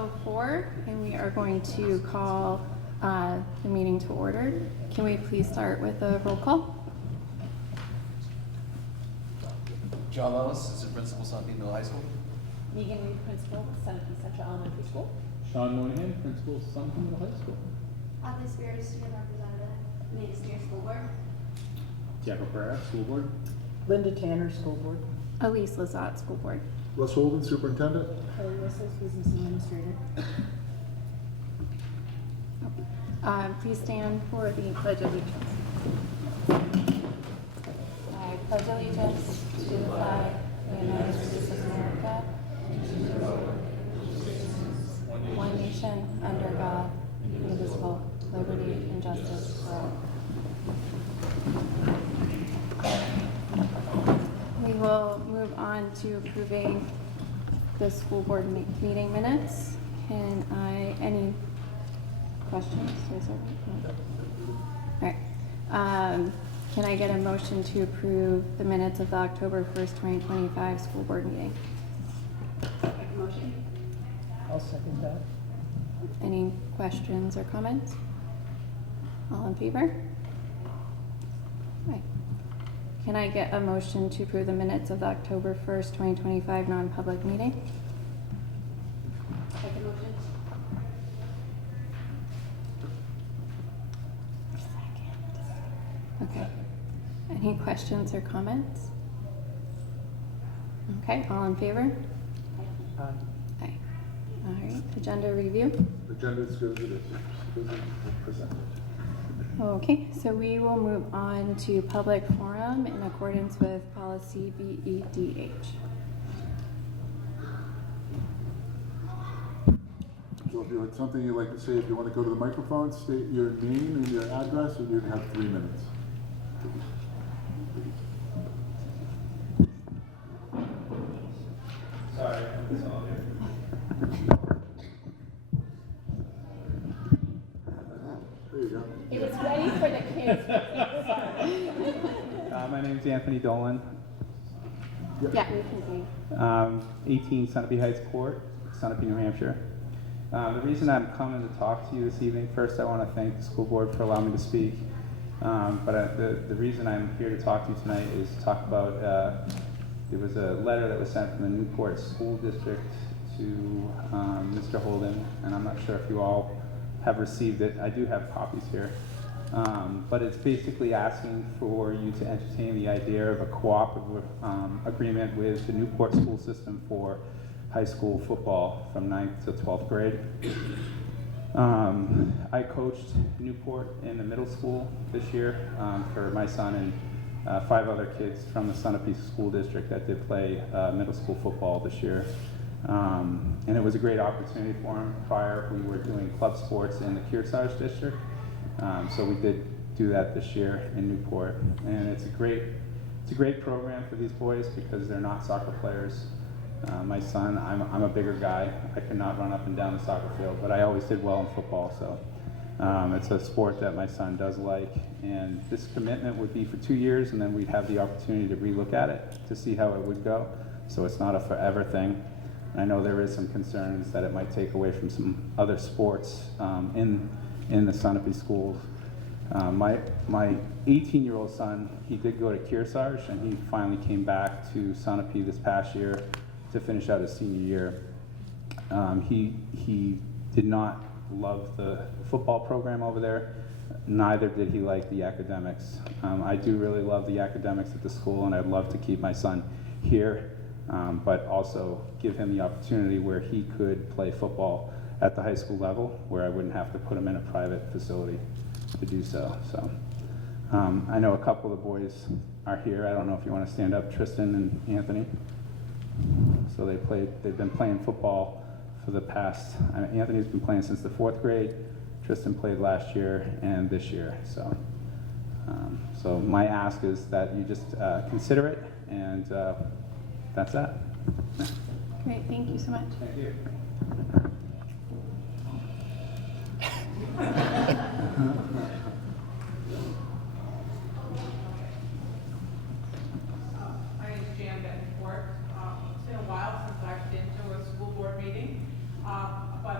6:04, and we are going to call the meeting to order. Can we please start with a roll call? John Ellis, Assistant Principal, Sunapee Middle High School. Megan Reed, Principal, Sunapee Central Elementary School. Sean Moynihan, Principal, Sunapee Middle High School. Audley Spears, Student Representative, Anita Spears, School Board. Diego Pereira, School Board. Linda Tanner, School Board. Elise Lazat, School Board. Russ Holden, Superintendent. Kelly Whistles, Business Administrator. Please stand for the Pledge of Allegiance. I pledge allegiance to the flag of the United States of America, one nation, under God, indivisible, liberty and justice for all. We will move on to approving the school board meeting minutes. Any questions? All right. Can I get a motion to approve the minutes of the October 1st, 2025 school board meeting? Motion. I'll second that. Any questions or comments? All in favor? Right. Can I get a motion to approve the minutes of the October 1st, 2025 non-public meeting? Second motion. Okay. Any questions or comments? Okay, all in favor? Aye. Aye. All right, agenda review. Agenda is good as it is. Good as it presented. Okay, so we will move on to public forum in accordance with policy BEDH. So if you had something you'd like to say, if you want to go to the microphone, state your name and your address, and you'd have 3 minutes. Sorry, I'm all here. There you go. It was ready for the kids. My name's Anthony Dolan. Yeah, we can see. 18 Sunapee Heights Court, Sunapee, New Hampshire. The reason I'm coming to talk to you this evening, first I want to thank the school board for allowing me to speak. The reason I'm here to talk to you tonight is to talk about, there was a letter that was sent from the Newport School District to Mr. Holden, and I'm not sure if you all have received it. I do have copies here. But it's basically asking for you to entertain the idea of a cooperative agreement with the Newport school system for high school football from 9th to 12th grade. I coached Newport in the middle school this year for my son and 5 other kids from the Sunapee School District that did play middle school football this year. And it was a great opportunity for him. Prior, we were doing club sports in the Kearsarge district. So we did do that this year in Newport. And it's a great program for these boys because they're not soccer players. My son, I'm a bigger guy. I could not run up and down the soccer field, but I always did well in football. So it's a sport that my son does like. And this commitment would be for 2 years, and then we'd have the opportunity to relook at it to see how it would go. So it's not a forever thing. I know there is some concerns that it might take away from some other sports in the Sunapee schools. My 18-year-old son, he did go to Kearsarge, and he finally came back to Sunapee this past year to finish out his senior year. He did not love the football program over there. Neither did he like the academics. I do really love the academics at the school, and I'd love to keep my son here, but also give him the opportunity where he could play football at the high school level, where I wouldn't have to put him in a private facility to do so. So I know a couple of the boys are here. I don't know if you want to stand up, Tristan and Anthony. So they've been playing football for the past, Anthony's been playing since the 4th grade. Tristan played last year and this year. So my ask is that you just consider it, and that's that. Great, thank you so much. Thank you. My name is Jan Bettencourt. It's been a while since I've been to a school board meeting, but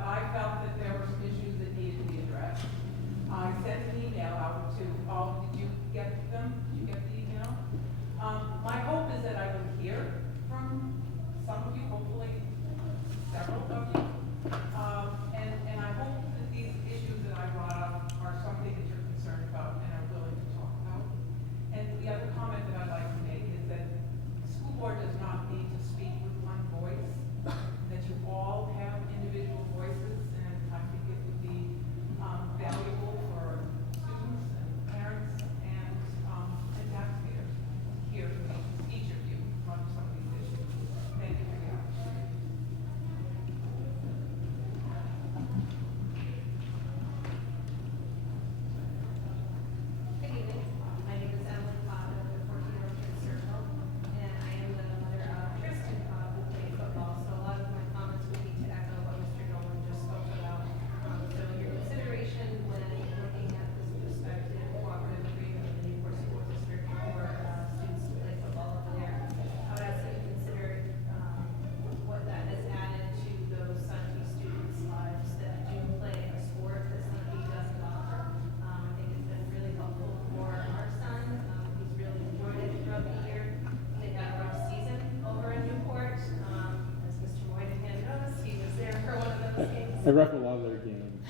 I ref a lot of their games.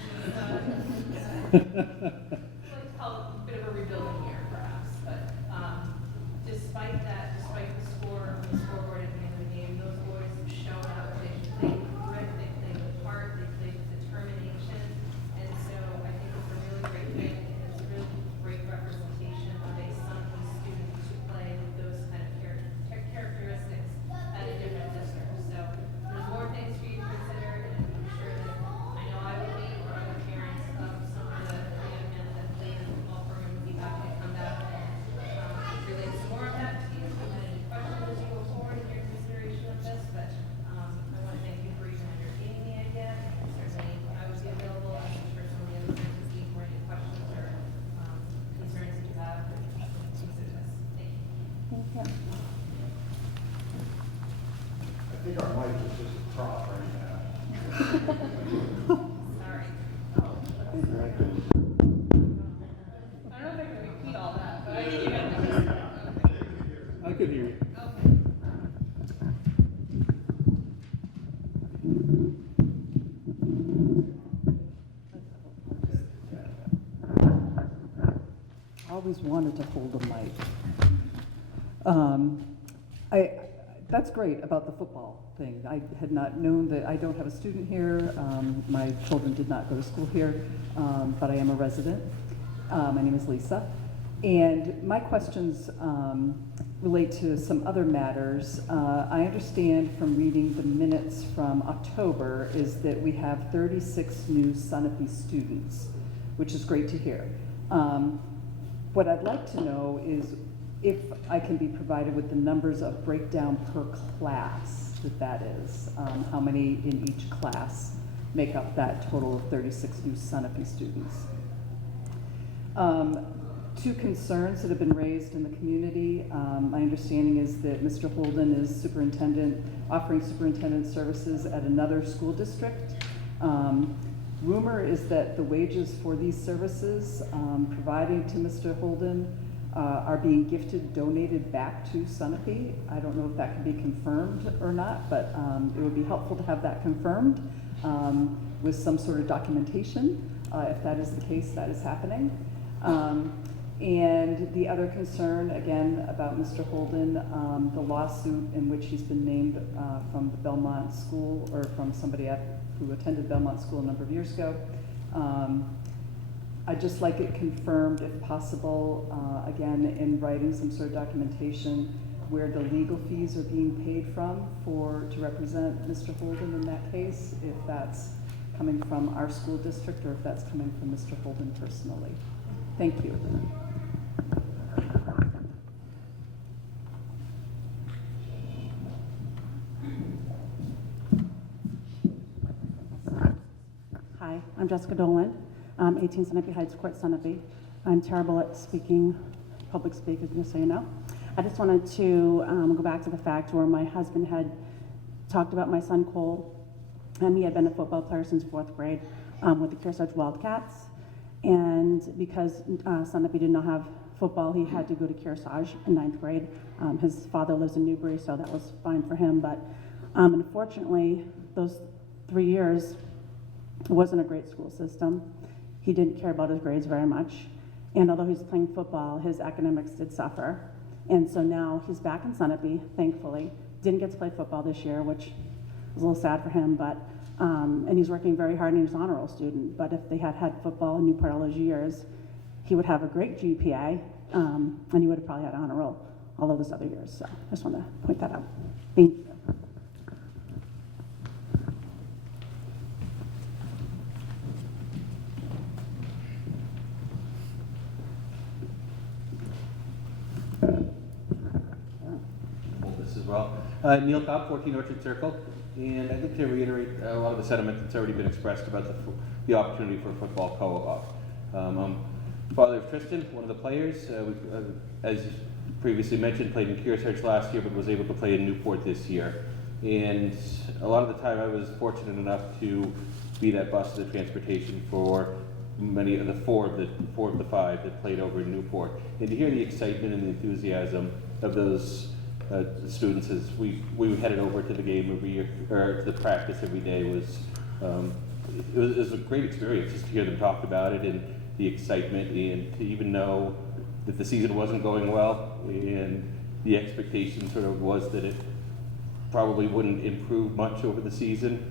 Like to call it a bit of a rebuilding year perhaps, but despite that, despite the score on the scoreboard at the end of the game, those boys have shown up. They played with grit, they played with heart, they played with determination, and so I think it's a really great thing, and it's a really great representation of a Sunapee student to play with those kind of characteristics at a different district. So there's more things for you to consider, and I'm sure that I know I will be, or other parents of some of the young men that played in the football program will be happy to come back and relate some more of that to you. If you have any questions as you go forward in your consideration of this, but I want to thank you for even entertaining the idea. If there's any, I would be available. I'm sure some of the other parents will for any questions or concerns that you have or consider this. Thank you. Thank you. I think our mic is just a prop right now. Sorry. I don't know if I can repeat all that, but I think you got the I could hear you. I always wanted to hold a mic. That's great about the football thing. I had not known that, I don't have a student here. My children did not go to school here, but I am a resident. My name is Lisa. And my questions relate to some other matters. I understand from reading the minutes from October is that we have 36 new Sunapee students, which is great to hear. What I'd like to know is if I can be provided with the numbers of breakdown per class that is. How many in each class make up that total of 36 new Sunapee students? Two concerns that have been raised in the community. My understanding is that Mr. Holden is superintendent, offering superintendent services at another school district. Rumor is that the wages for these services provided to Mr. Holden are being gifted, donated back to Sunapee. I don't know if that can be confirmed or not, but it would be helpful to have that confirmed with some sort of documentation. If that is the case, that is happening. And the other concern, again, about Mr. Holden, the lawsuit in which he's been named from the Belmont School, or from somebody who attended Belmont School a number of years ago. I'd just like it confirmed, if possible, again, in writing some sort of documentation where the legal fees are being paid from to represent Mr. Holden in that case, if that's coming from our school district or if that's coming from Mr. Holden personally. Thank you. Hi, I'm Jessica Dolan, 18 Sunapee Heights Court, Sunapee. I'm terrible at speaking, public speaking, just so you know. I just wanted to go back to the fact where my husband had talked about my son Cole, and he had been a football player since 4th grade with the Kearsarge Wildcats. And because Sunapee did not have football, he had to go to Kearsarge in 9th grade. His father lives in Newbury, so that was fine for him. But unfortunately, those 3 years, it wasn't a great school system. He didn't care about his grades very much. And although he was playing football, his academics did suffer. And so now he's back in Sunapee, thankfully. Didn't get to play football this year, which was a little sad for him, but, and he's working very hard and he's an honor roll student. But if they had had football in Newport all those years, he would have a great GPA, and he would have probably had honor roll all of those other years. So I just want to point that out. Thank you. This as well. Neil Cobb, 14 Orchard Circle, and I'd like to reiterate a lot of the sentiment that's already been expressed about the opportunity for football co-op. I'm father of Tristan, one of the players. As previously mentioned, played in Kearsarge last year, but was able to play in Newport this year. And a lot of the time I was fortunate enough to be that bus of the transportation for many of the four of the five that played over in Newport. And to hear the excitement and the enthusiasm of those students as we headed over to the game every year, or to the practice every day, was it was a great experience just to hear them talk about it and the excitement, and to even know that the season wasn't going well, and the expectation sort of was that it probably wouldn't improve much over the season.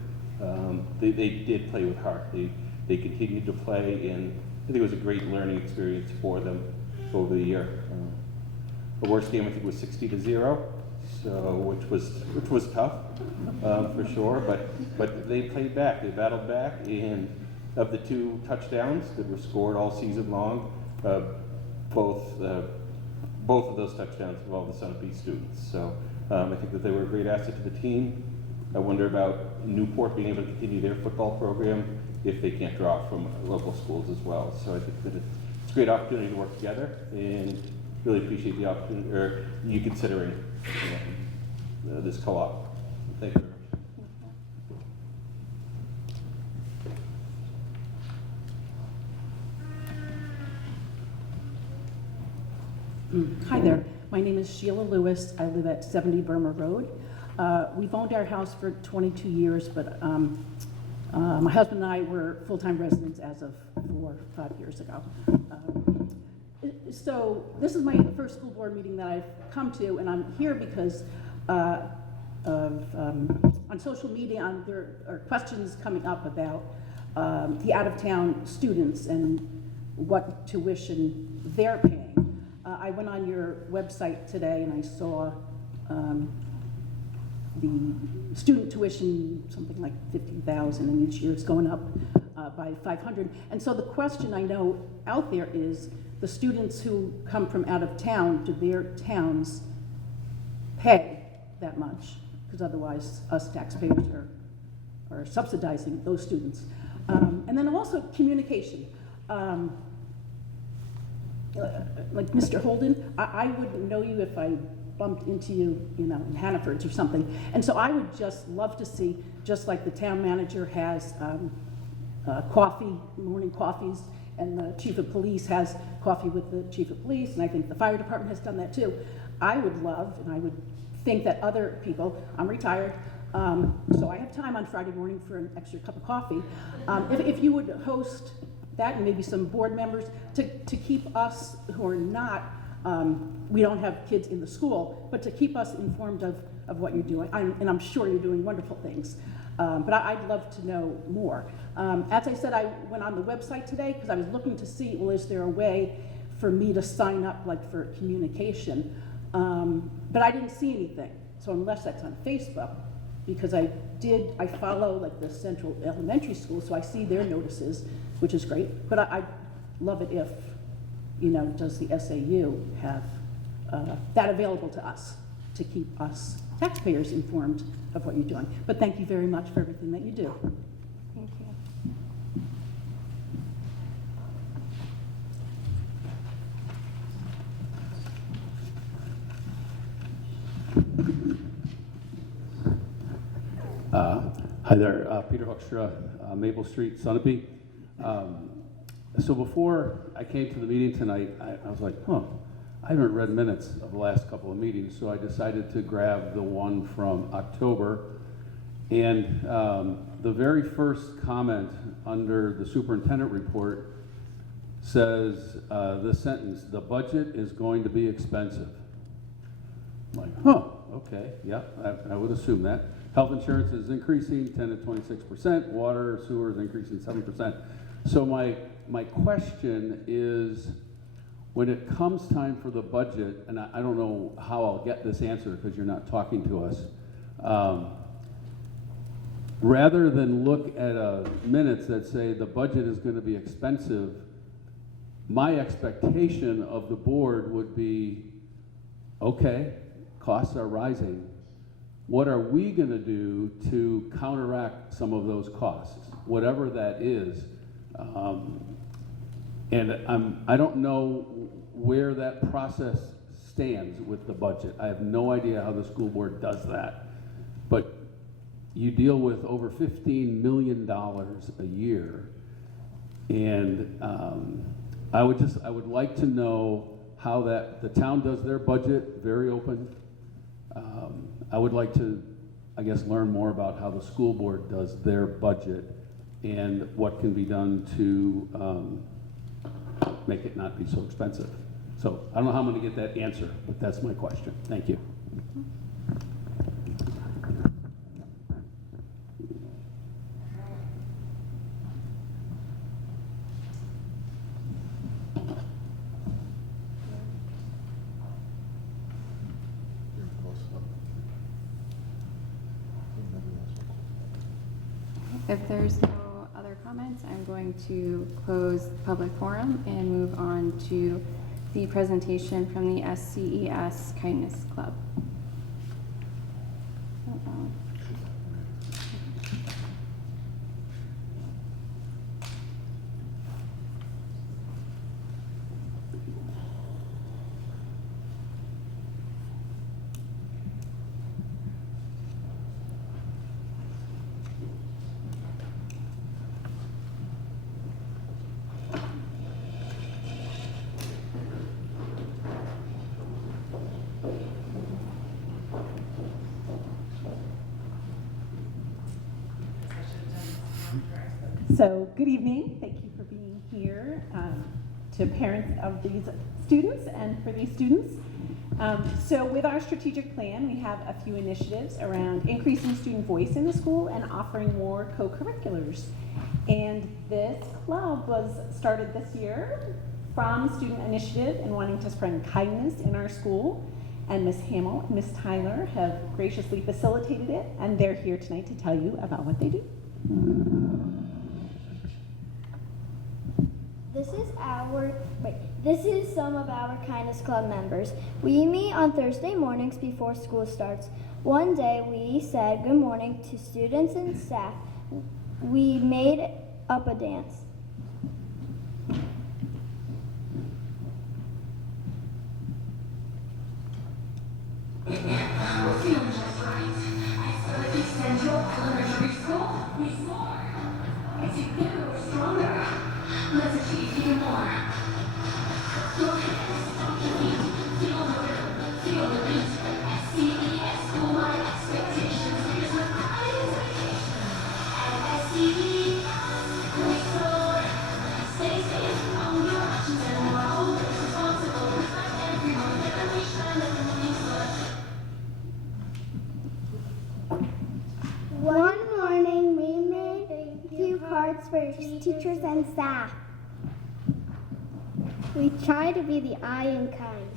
They did play with heart. They continued to play, and I think it was a great learning experience for them over the year. The worst game I think was 60-0, so which was tough for sure. But they played back. They battled back, and of the 2 touchdowns that were scored all season long, both of those touchdowns involved the Sunapee students. So I think that they were a great asset to the team. I wonder about Newport being able to continue their football program if they can't draw from local schools as well. So I think that it's a great opportunity to work together, and really appreciate the opportunity, or you considering this co-op. Thank you very much. Hi there. My name is Sheila Lewis. I live at 70 Burma Road. We've owned our house for 22 years, but my husband and I were full-time residents as of 4 or 5 years ago. So this is my first school board meeting that I've come to, and I'm here because on social media there are questions coming up about the out-of-town students and what tuition they're paying. I went on your website today and I saw the student tuition, something like $50,000, and each year it's going up by $500. And so the question I know out there is, the students who come from out of town, do their towns pay that much? Because otherwise us taxpayers are subsidizing those students. And then also communication. Like Mr. Holden, I wouldn't know you if I bumped into you, in Hannaford's or something. And so I would just love to see, just like the town manager has coffee, morning coffees, and the chief of police has coffee with the chief of police, and I think the fire department has done that too. I would love, and I would think that other people, I'm retired, so I have time on Friday morning for an extra cup of coffee. If you would host that, and maybe some board members, to keep us who are not, we don't have kids in the school, but to keep us informed of what you're doing. And I'm sure you're doing wonderful things. But I'd love to know more. As I said, I went on the website today because I was looking to see, well, is there a way for me to sign up, like for communication? But I didn't see anything. So unless that's on Facebook, because I follow like the Central Elementary School, so I see their notices, which is great. But I'd love it if, does the SAU have that available to us to keep us taxpayers informed of what you're doing. But thank you very much for everything that you do. Thank you. Hi there, Peter Hoekstra, Maple Street, Sunapee. So before I came to the meeting tonight, I was like, I haven't read minutes of the last couple of meetings, so I decided to grab the one from October. And the very first comment under the superintendent report says this sentence, "The budget is going to be expensive." I'm like, okay, yeah, I would assume that. Health insurance is increasing 10 to 26%, water, sewer is increasing 7%. So my question is, when it comes time for the budget, and I don't know how I'll get this answer because you're not talking to us, rather than look at minutes that say the budget is going to be expensive, my expectation of the board would be, okay, costs are rising. What are we going to do to counteract some of those costs, whatever that is? And I don't know where that process stands with the budget. I have no idea how the school board does that. But you deal with over $15 million a year. And I would like to know how the town does their budget, very open. I would like to, I guess, learn more about how the school board does their budget and what can be done to make it not be so expensive. So I don't know how I'm going to get that answer, but that's my question. Thank you. If there's no other comments, I'm going to close the public forum and move on to the presentation from the SCES Kindness Club. So, good evening. Thank you for being here, to parents of these students and for these students. So with our strategic plan, we have a few initiatives around increasing student voice in the school and offering more co-curriculars. And this club was started this year from student initiative and wanting to spread kindness in our school. And Ms. Hamill and Ms. Tyler have graciously facilitated it, and they're here tonight to tell you about what they do. This is some of our Kindness Club members. We meet on Thursday mornings before school starts. One day we said good morning to students and staff. We made up a dance. One morning we made thank you cards for teachers and staff. We try to be the eye and kind.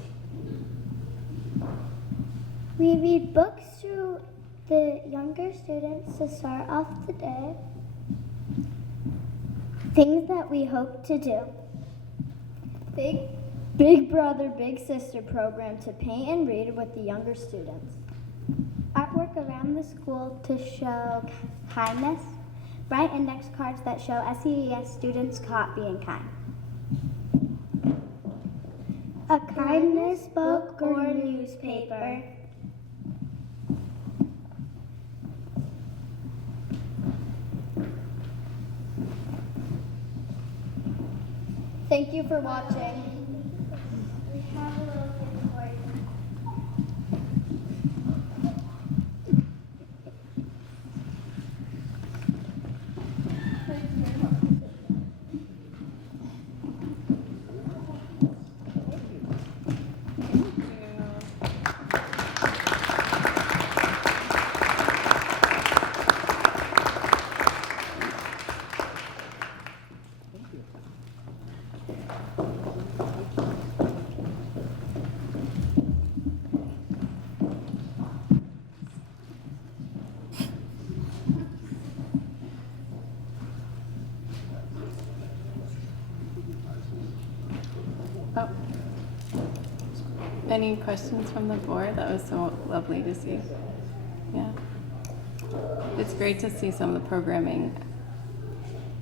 We read books to the younger students to start off the day. Things that we hope to do. Big Brother, Big Sister program to paint and read with the younger students. Artwork around the school to show kindness. Bright index cards that show SCES students caught being kind. A kindness book or newspaper. Thank you for watching. We have a little gift for you. Oh. Any questions from the board? That was so lovely to see. Yeah. It's great to see some of the programming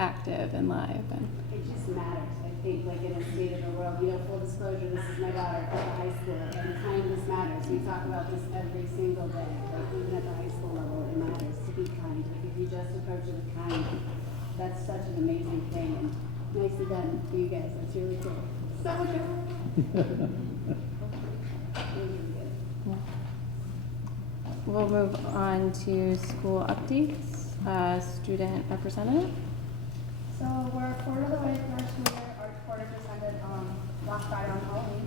active and live. And it just matters. I think, like in a state of the world, you know, full disclosure, this is my daughter at the high school, and kindness matters. We talk about this every single day. Like even at the high school level, it matters to be kind. Like if you just approach it with kind, that's such an amazing thing. And nicely done for you guys. That's really cool. So good. we'll move on to school updates. Student representative. So we're a quarter of the way through our school year. Our quarter just ended last Friday on Halloween.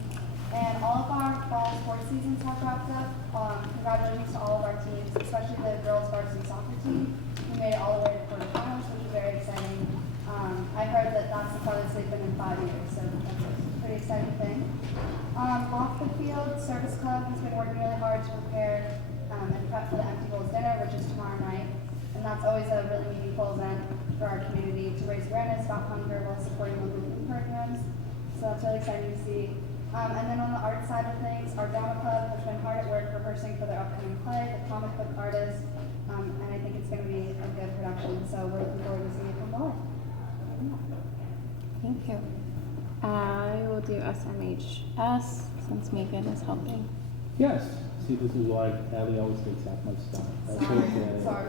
And all of our fall sports seasons have wrapped up. Congratulations to all of our teams, especially the girls varsity soccer team. We made it all the way to quarterfinals, which is very exciting. I heard that that's the farthest they've been in 5 years, so that's a pretty exciting thing. Off the field, Service Club has been working really hard to prepare and prep for the Empty Bowls dinner, which is tomorrow night. And that's always a really meaningful event for our community to raise awareness about hunger while supporting local food programs. So that's really exciting to see. And then on the art side of things, our drama club has been hard at work rehearsing for their upcoming play, The Comic Book Artist, and I think it's going to be a good production, so we're looking forward to seeing it come live. Thank you. I will do SMHS since Megan is helping. Yes. See, this is why Allie always takes half my stuff. That's okay. Sorry.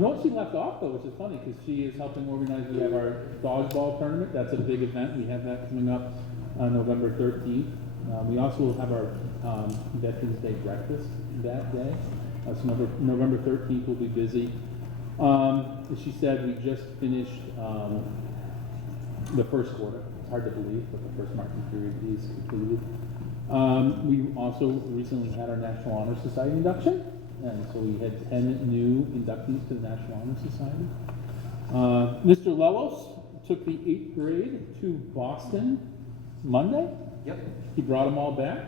No, she left off though, which is funny because she is helping organize. We have our dodgeball tournament. That's a big event. We have that coming up on November 13th. We also will have our Veterans Day breakfast that day. So November 13th will be busy. As she said, we just finished the first quarter. It's hard to believe, but the first marking period is completed. We also recently had our National Honor Society induction, and so we had 10 new inductees to the National Honor Society. Mr. Lelos took the 8th grade to Boston Monday. Yep. He brought them all back.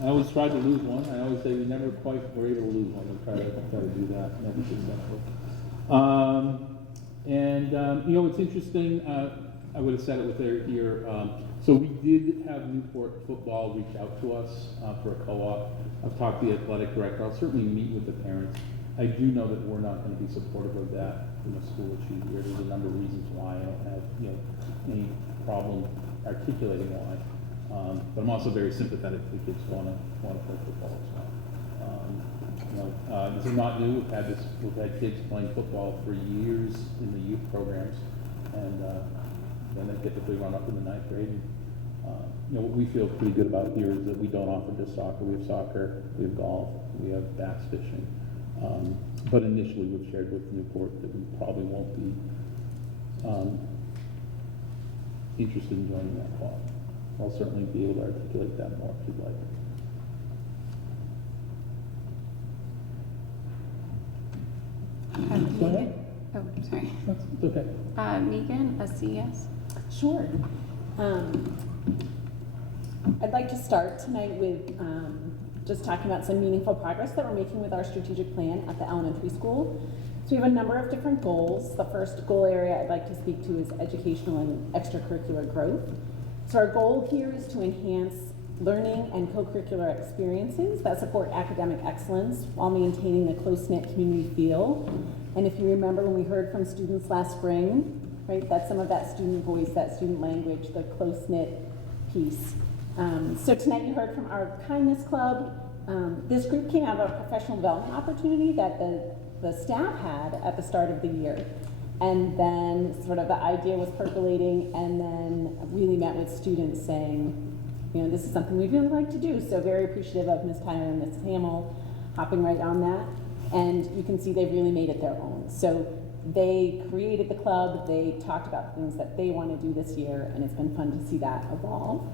I always tried to lose one. I always say we never quite were able to lose one. We try to do that, never successful. You know, it's interesting. I would have said it with their ear. So we did have Newport football reach out to us for a co-op. I've talked to the athletic director. I'll certainly meet with the parents. I do know that we're not going to be supportive of that in the school issue here. There's a number of reasons why. I don't have any problem articulating why. But I'm also very sympathetic to the kids who want to play football as well. This is not new. We've had kids playing football for years in the youth programs, and then they typically run up in the 9th grade. And, what we feel pretty good about here is that we don't offer just soccer. We have soccer, we have golf, we have bass fishing. But initially we've shared with Newport that we probably won't be interested in joining that club. I'll certainly be able to articulate that more if you'd like. Go ahead. Oh, sorry. That's okay. Megan, a CS. Sure. I'd like to start tonight with just talking about some meaningful progress that we're making with our strategic plan at the elementary school. So we have a number of different goals. The first goal area I'd like to speak to is educational and extracurricular growth. So our goal here is to enhance learning and co-curricular experiences that support academic excellence while maintaining the close-knit community feel. And if you remember when we heard from students last spring, right, that's some of that student voice, that student language, the close-knit piece. So tonight you heard from our Kindness Club. This group came out of a professional development opportunity that the staff had at the start of the year. And then sort of the idea was percolating, and then really met with students saying, this is something we'd really like to do. So very appreciative of Ms. Tyler and Ms. Hamill hopping right on that. And you can see they've really made it their own. So they created the club, they talked about things that they want to do this year, and it's been fun to see that evolve.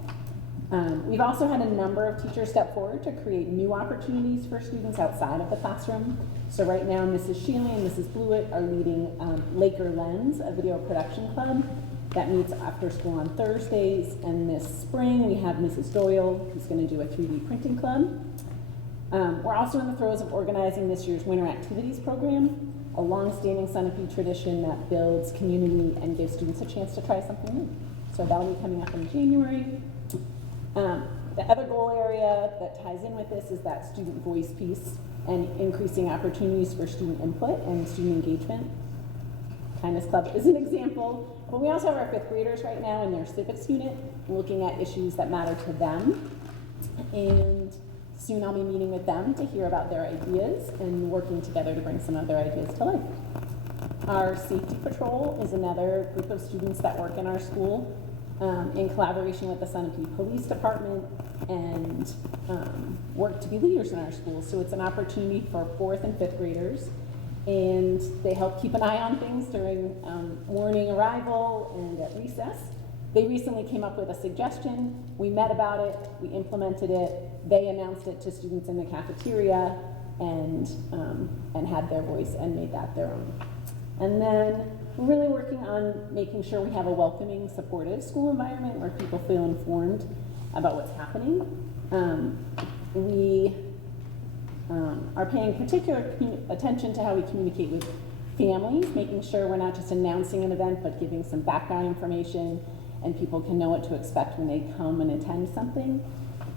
We've also had a number of teachers step forward to create new opportunities for students outside of the classroom. So right now, Mrs. Shealy and Mrs. Blewett are leading Laker Lens, a video production club that meets after school on Thursdays. And this spring, we have Mrs. Doyle, who's going to do a 3D printing club. We're also in the throes of organizing this year's Winter Activities program, a long-standing Sunapee tradition that builds community and gives students a chance to try something new. So that'll be coming up in January. The other goal area that ties in with this is that student voice piece and increasing opportunities for student input and student engagement. Kindness Club is an example, but we also have our 5th graders right now in their civics unit looking at issues that matter to them. And soon I'll be meeting with them to hear about their ideas and working together to bring some of their ideas to life. Our Safety Patrol is another group of students that work in our school in collaboration with the Sunapee Police Department and work to be leaders in our schools. So it's an opportunity for 4th and 5th graders and they help keep an eye on things during morning arrival and at recess. They recently came up with a suggestion. We met about it, we implemented it, they announced it to students in the cafeteria and had their voice and made that their own. And then we're really working on making sure we have a welcoming, supportive school environment where people feel informed about what's happening. We are paying particular attention to how we communicate with families, making sure we're not just announcing an event, but giving some background information and people can know what to expect when they come and attend something.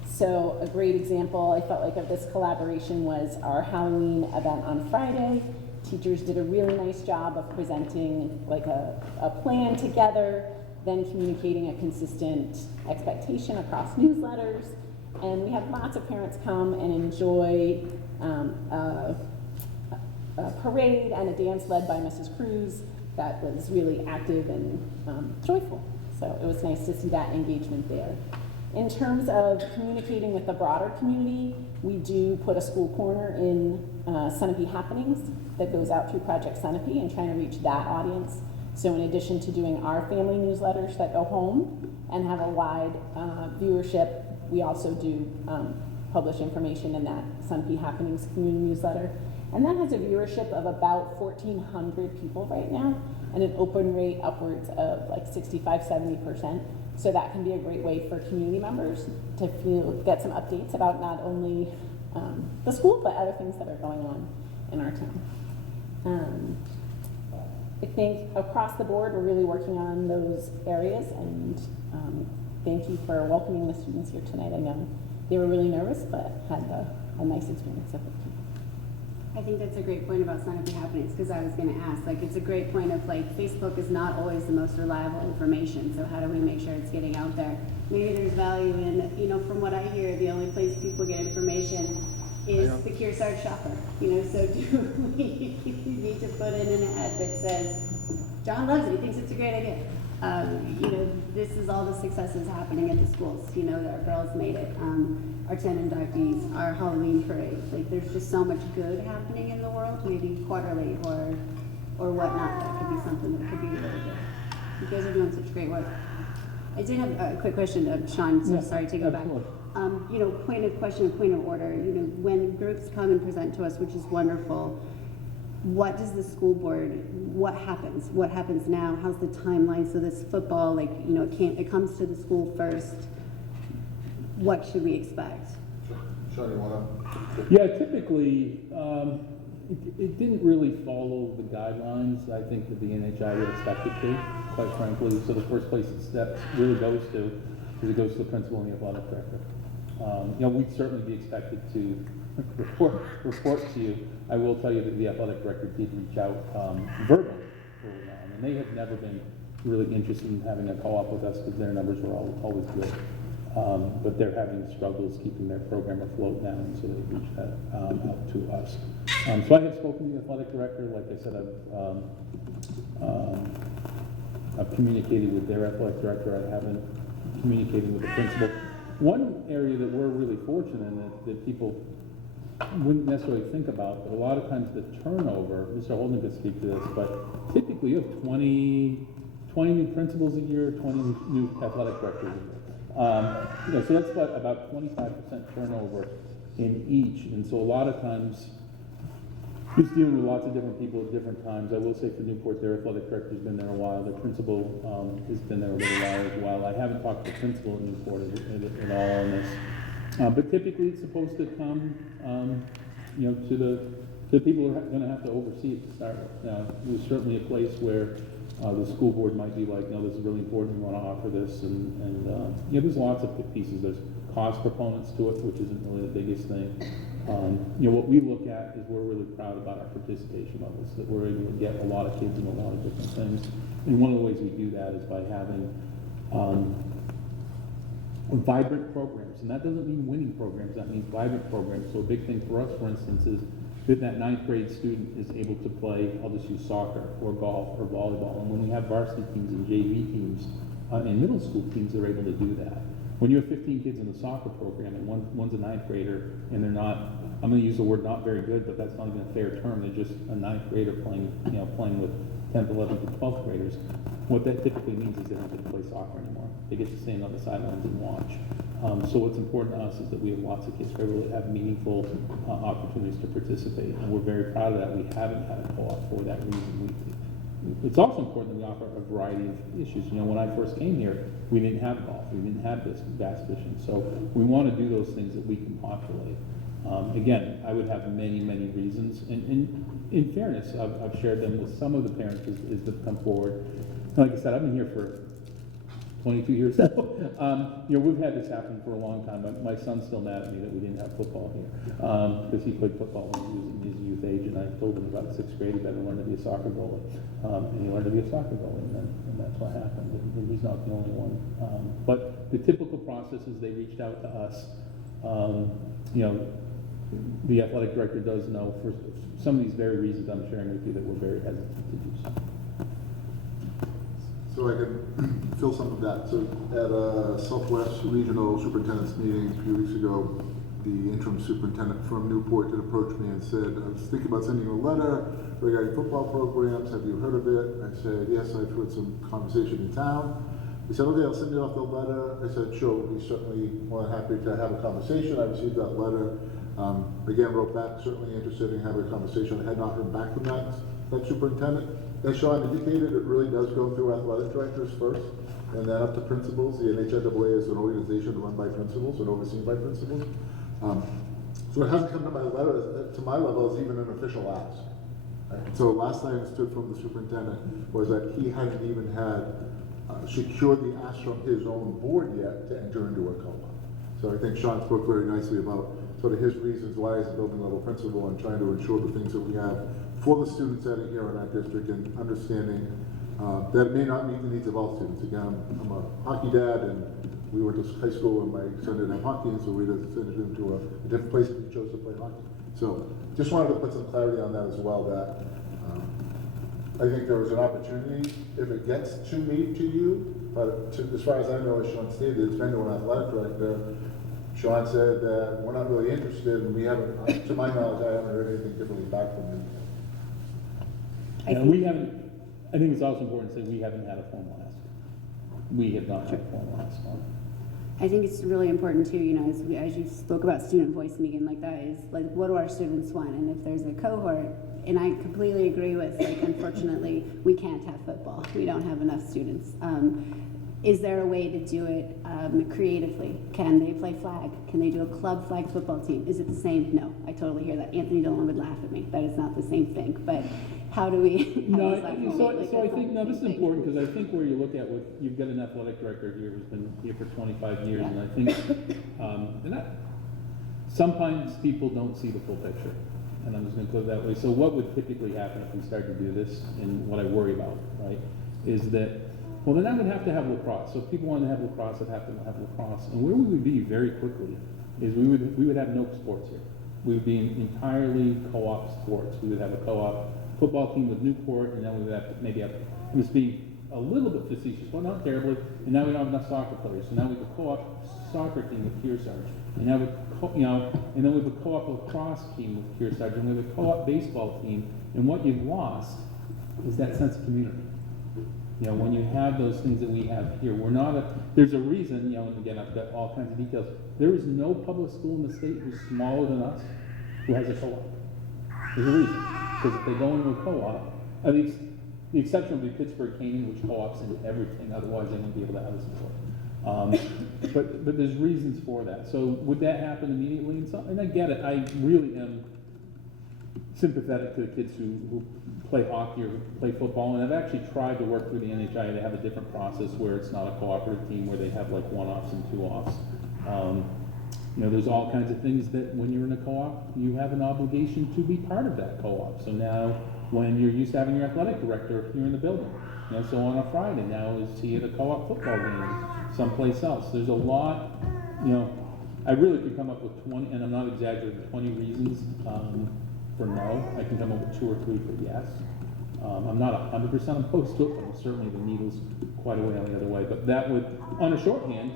So a great example I felt like of this collaboration was our Halloween event on Friday. Teachers did a really nice job of presenting like a plan together, then communicating a consistent expectation across newsletters. And we had lots of parents come and enjoy a parade and a dance led by Mrs. Cruz that was really active and joyful. So it was nice to see that engagement there. In terms of communicating with the broader community, we do put a school corner in Sunapee Happenings that goes out through Project Sunapee and trying to reach that audience. So in addition to doing our family newsletters that go home and have a wide viewership, we also do publish information in that Sunapee Happenings community newsletter. And that has a viewership of about 1,400 people right now and an open rate upwards of like 65–70%. So that can be a great way for community members to get some updates about not only the school, but other things that are going on in our town. I think across the board, we're really working on those areas, and thank you for welcoming the students here tonight. I know they were really nervous, but had a nice experience of it. I think that's a great point about Sunapee Happenings, because I was going to ask, like, it's a great point of, like, Facebook is not always the most reliable information, so how do we make sure it's getting out there? Maybe there's value in, you know, from what I hear, the only place people get information is the Kearsarge shopper, you know, so do we need to put in an ad that says, John loves it, he thinks it's a great idea. You know, this is all the successes happening at the schools, you know, our girls made it. Our 10 inductees, our Halloween parade. Like, there's just so much good happening in the world, maybe quarterly or whatnot. That could be something that could be really good. You guys are doing such great work. I did have a quick question, Sean, so sorry to go back. You know, point of question, point of order. You know, when groups come and present to us, which is wonderful, what does the school board, what happens? What happens now? How's the timeline? So this football, like, you know, it comes to the school first. What should we expect? Sean, you wanna? Yeah, typically, it didn't really follow the guidelines, I think, that the NHI would expect it to, quite frankly. So the first place that really goes to is it goes to the principal and the athletic director. You know, we'd certainly be expected to report to you. I will tell you that the athletic director did reach out verbally early on, and they have never been really interested in having a co-op with us because their numbers were always good. But they're having struggles keeping their program afloat now, and so they reached out to us. So I have spoken to the athletic director. Like I said, I've communicated with their athletic director. I haven't communicated with the principal. One area that we're really fortunate in that people wouldn't necessarily think about, but a lot of times the turnover, Mr. Holden could speak to this, but typically you have 20 new principals a year, 20 new athletic directors a year. You know, so that's about 25% turnover in each, and so a lot of times just dealing with lots of different people at different times. I will say for Newport, their athletic director's been there a while. Their principal has been there a little while as well. I haven't talked to the principal at Newport at all on this, but typically it's supposed to come, you know, to the people who are going to have to oversee it to start with. Now, there's certainly a place where the school board might be like, no, this is really important, we want to offer this, and you know, there's lots of pieces. There's cost proponents to it, which isn't really the biggest thing. You know, what we look at is we're really proud about our participation levels, that we're able to get a lot of kids in a lot of different things. And one of the ways we do that is by having vibrant programs. And that doesn't mean winning programs, that means vibrant programs. So a big thing for us, for instance, is that 9th grade student is able to play, I'll just use soccer or golf or volleyball. And when we have varsity teams and JV teams and middle school teams, they're able to do that. when you have 15 kids in the soccer program and one's a ninth grader and they're not, I'm going to use the word not very good, but that's not even a fair term. They're just a ninth grader playing with 10th, 11th, and 12th graders. What that typically means is they don't get to play soccer anymore. They get to stand on the sidelines and watch. So what's important to us is that we have lots of kids who are able to have meaningful opportunities to participate, and we're very proud of that. We haven't had a co-op for that reason. It's also important that we offer a variety of issues. When I first came here, we didn't have golf, we didn't have this bass fishing, so we want to do those things that we can populate. Again, I would have many, many reasons, and in fairness, I've shared them with some of the parents as they've come forward. Like I said, I've been here for 22 years now. We've had this happen for a long time. My son's still mad at me that we didn't have football here, because he played football when he was in his youth age, and I told him about 6th grade he better learn to be a soccer goalie. And he learned to be a soccer goalie, and that's what happened. And he's not the only one. But the typical process is they reached out to us. The athletic director does know for some of these very reasons I'm sharing with you that we're very hesitant to do so. So I can fill some of that. So at a Southwest Regional Superintendent's meeting a few weeks ago, the interim superintendent from Newport did approach me and said, I was thinking about sending you a letter regarding football programs. Have you heard of it? I said, yes, I've heard some conversation in town. He said, okay, I'll send you off the letter. I said, sure, we'll be certainly more than happy to have a conversation. I received that letter. Again, wrote back, certainly interested in having a conversation. I had not heard back from that superintendent. As Sean indicated, it really does go through athletic directors first, and then up to principals. The NHNAA is an organization run by principals and overseen by principals. So it hasn't come to my level as even an official ask. Right? So last I understood from the superintendent was that he hadn't even had secured the ask from his own board yet to enter into a co-op. So I think Sean spoke very nicely about sort of his reasons why he's a building level principal and trying to ensure the things that we have for the students that are here in our district, and understanding that it may not meet the needs of all students. Again, I'm a hockey dad, and we went to high school and my son didn't have hockey, and so we just sent him to a different place if he chose to play hockey. So just wanted to put some clarity on that as well, that I think there was an opportunity if it gets to me to you, but as far as I know, as Sean stated, it's been to an athletic director. Sean said that we're not really interested, and we haven't, to my knowledge, I haven't heard anything differently back from you. I think it's also important to say we haven't had a formal ask. We have not had a formal ask on it. I think it's really important too, as you spoke about student voice, Megan, like that is, like, what do our students want? And if there's a cohort, and I completely agree with, like, unfortunately, we can't have football. We don't have enough students. Is there a way to do it creatively? Can they play flag? Can they do a club flag football team? Is it the same? No, I totally hear that. Anthony Dillon would laugh at me. That is not the same thing. But how do we? No, so I think, no, this is important, because I think where you look at what, you've got an athletic director here who's been here for 25 years, and I think, sometimes people don't see the full picture, and I'm just going to put it that way. So what would typically happen if we started to do this, and what I worry about, right, is that, well, then I would have to have lacrosse. So if people wanted to have lacrosse, I'd have to have lacrosse. And where we would be very quickly is we would have no sports here. We would be entirely co-op sports. We would have a co-op football team with Newport, and then we would have maybe I'm just being a little bit facetious, but not terribly. And now we don't have enough soccer players, so now we have a co-op soccer team with Kearsarge, and now and then we have a co-op lacrosse team with Kearsarge, and we have a co-op baseball team. And what you've lost is that sense of community. When you have those things that we have here, there's a reason, and again, I've got all kinds of details. There is no public school in the state who's smaller than us who has a co-op. There's a reason. Because if they go into a co-op, at least the exception would be Pittsburgh Canyon, which co-ops into everything, otherwise they wouldn't be able to have a support. But there's reasons for that. So would that happen immediately? And I get it. I really am sympathetic to the kids who play hockey or play football, and I've actually tried to work through the NHI to have a different process where it's not a cooperative team where they have like one-offs and two-offs. There's all kinds of things that when you're in a co-op, you have an obligation to be part of that co-op. So now, when you're used to having your athletic director here in the building, so on a Friday, now is he at a co-op football game someplace else? There's a lot, I really could come up with 20, and I'm not exaggerating, 20 reasons for no. I can come up with 2 or 3 for yes. I'm not 100% opposed to it, but certainly the needle's quite a way on the other way. But that would, on a shorthand,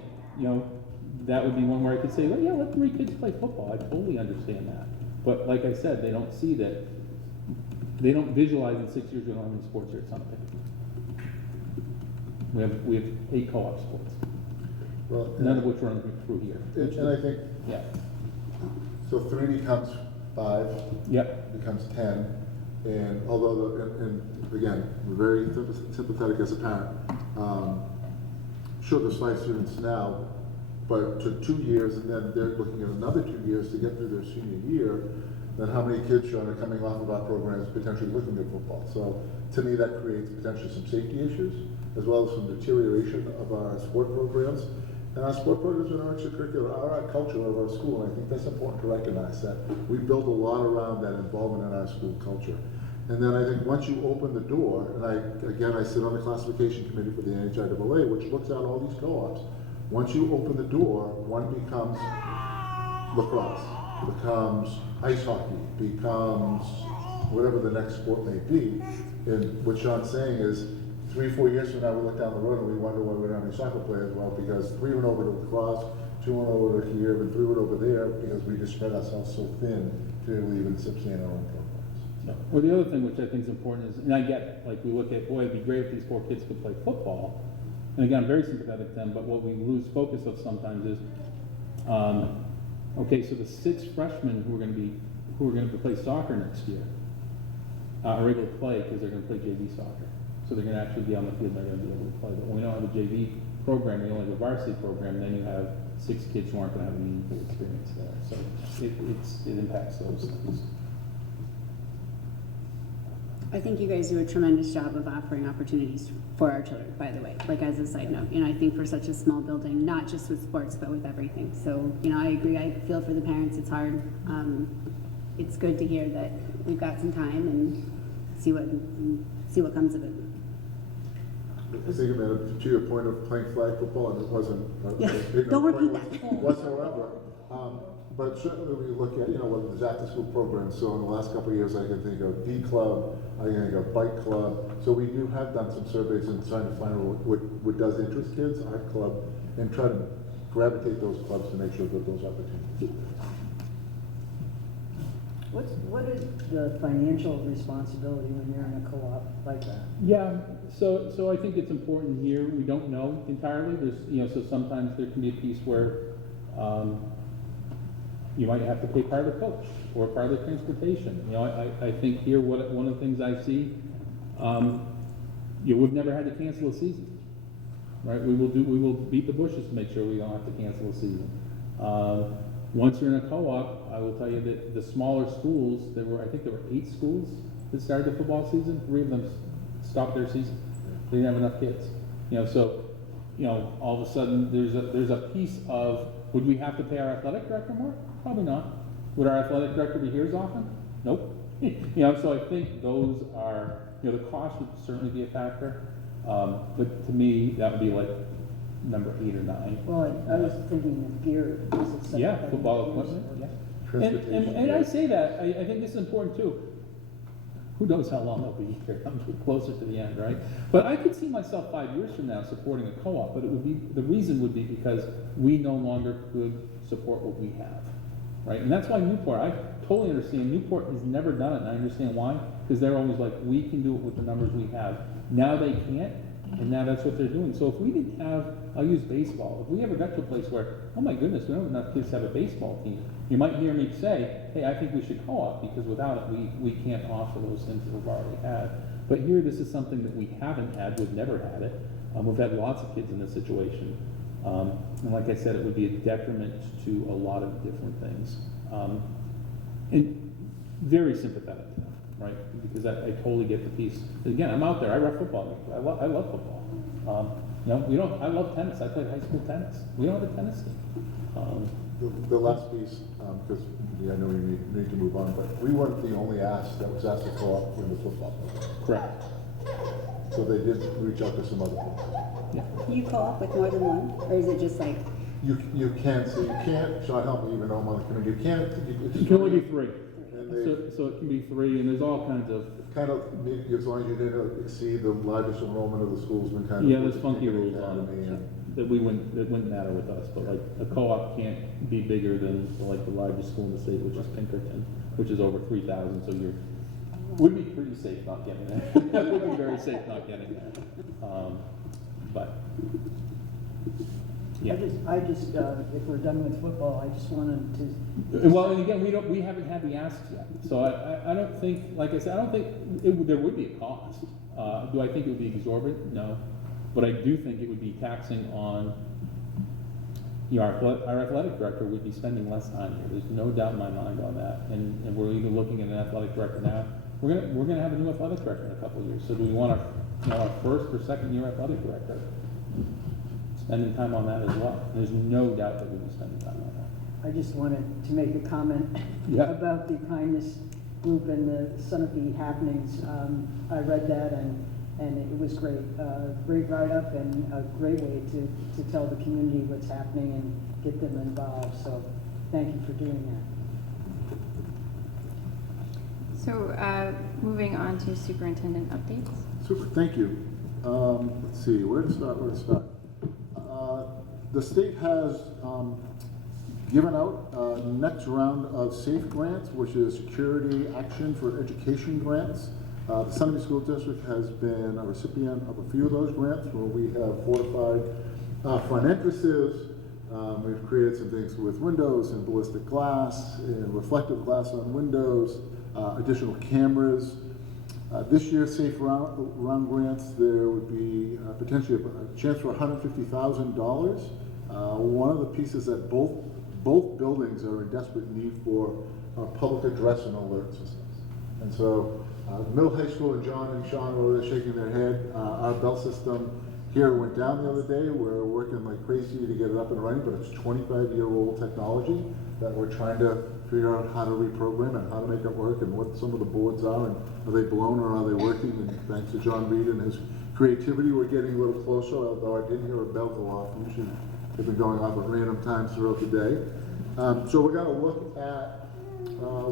that would be one where I could say, well, yeah, let 3 kids play football. I totally understand that. But like I said, they don't see that. They don't visualize in 6 years we don't have any sports here at something. We have 8 co-op sports, Well, none of which run through here. and I think, Yeah. so 3 becomes 5. Yep. Becomes 10, and although, and again, we're very sympathetic as a parent. Sure, there's 5 students now, but it took 2 years, and then they're looking at another 2 years to get through their senior year. Then how many kids, Sean, are coming off of our programs potentially looking at football? So to me, that creates potentially some safety issues, as well as some deterioration of our sport programs. And our sport programs and our extracurricular are our culture of our school, and I think that's important to recognize that. We build a lot around that involvement in our school culture. And then I think once you open the door, and I sit on the classification committee for the NHIAA, which looks at all these co-ops. Once you open the door, one becomes lacrosse, becomes ice hockey, becomes whatever the next sport may be. And what Sean's saying is, 3 or 4 years from now, we look down the road and we wonder why we don't have any soccer players. Well, because 3 went over to lacrosse, 2 went over to here, and 3 went over there, because we just spread ourselves so thin to be able to even sustain our own programs. Well, the other thing which I think is important is, and I get it, like we look at, boy, it'd be great if these 4 kids could play football. And again, I'm very sympathetic to them, but what we lose focus of sometimes is, okay, so the 6 freshmen who are going to play soccer next year are able to play because they're going to play JV soccer. So they're going to actually be on the field and they're going to be able to play. But when we don't have a JV program, we only have a varsity program, then you have 6 kids who aren't going to have a meaningful experience there. So it impacts those things. I think you guys do a tremendous job of offering opportunities for our children, by the way, like as a side note. I think for such a small building, not just with sports, but with everything. So, I agree, I feel for the parents, it's hard. It's good to hear that we've got some time and see what comes of it. I think about it, to your point of playing flag football, and it wasn't Don't repeat that. whatsoever. But certainly when you look at, whether there's after-school programs, so in the last couple of years, I can think of D Club, I can think of Bike Club. So we do have done some surveys and trying to find out what does interest kids, Art Club, and try to gravitate those clubs to make sure that those opportunities. What is the financial responsibility when you're in a co-op like that? Yeah, so I think it's important here. We don't know entirely. There's, so sometimes there can be a piece where you might have to pay part of the coach or part of the transportation. I think here one of the things I see, we've never had to cancel a season, right? We will beat the bushes to make sure we don't have to cancel a season. Once you're in a co-op, I will tell you that the smaller schools, I think there were 8 schools that started the football season. 3 of them stopped their season. They didn't have enough kids. So all of a sudden there's a piece of, would we have to pay our athletic director more? Probably not. Would our athletic director be here as often? Nope. So I think those are, the cost would certainly be a factor. But to me, that would be like number 8 or 9. Well, I was thinking of gear. Yeah, football equipment. Yeah. And I say that, I think this is important too. Who knows how long I'll be here? I'm closer to the end, right? But I could see myself 5 years from now supporting a co-op, but the reason would be because we no longer could support what we have, right? And that's why Newport, I totally understand, Newport has never done it, and I understand why, because they're always like, we can do it with the numbers we have. Now they can't, and now that's what they're doing. So if we didn't have, I'll use baseball, if we ever got to a place where, oh my goodness, we don't have enough kids to have a baseball team, you might hear me say, hey, I think we should co-op, because without it, we can't offer those things that we've already had. But here, this is something that we haven't had, we've never had it. We've had lots of kids in this situation. And like I said, it would be a detriment to a lot of different things. And very sympathetic to them, right? Because I totally get the piece. Again, I'm out there, I rep football, I love football. I love tennis, I played high school tennis. We don't have a tennis team. The last piece, because I know you need to move on, but we weren't the only ask that was asked to co-op in the football program. Correct. So they did reach out to some other folks. Yeah. Can you co-op with more than one, or is it just like? You can't, Sean, help me, even though I'm on the committee, you can't. It can only be 3. And So it can be 3, and there's all kinds of. Kind of, as long as you didn't exceed the largest enrollment of the schools, been kind of. Yeah, there's funky rules on it. that wouldn't matter with us, but like a co-op can't be bigger than like the largest school in the state, which is Pinkerton, which is over 3,000, so would be pretty safe not getting there. Would be very safe not getting there. But, yeah. I just, if we're done with football, I just wanted to. Well, and again, we haven't had the asks yet, so I don't think, like I said, I don't think there would be a cost. Do I think it would be exorbitant? No, but I do think it would be taxing on, our athletic director would be spending less time here. There's no doubt in my mind on that, and we're even looking at an athletic director now. We're gonna have a new athletic director in a couple of years. So do we want our first or second year athletic director spending time on that as well? There's no doubt that we'll be spending time on that. I just wanted to make a comment Yeah. about the kindness group and the Sunapee happenings. I read that and it was great. Great write-up and a great way to tell the community what's happening and get them involved. So thank you for doing that. So, moving on to superintendent updates. Super, thank you. Let's see, where to start? The state has given out next round of SAFE grants, which is Security Action for Education grants. The Sunapee School District has been a recipient of a few of those grants where we have fortified front entrances. We've created some things with windows and ballistic glass and reflective glass on windows, additional cameras. This year, Safe Round grants, there would be potentially a chance for $150,000. One of the pieces that both buildings are in desperate need for are public address and alert systems. And so, middle high school and John and Sean are over there shaking their head. Our bell system here went down the other day. We're working like crazy to get it up and running, but it's 25-year-old technology that we're trying to figure out how to reprogram and how to make it work and what some of the boards are and are they blown or are they working, and thanks to John Reed and his creativity, we're getting a little closer, although I did hear a bell go off. Usually they've been going off at random times throughout the day. So we're gonna look at,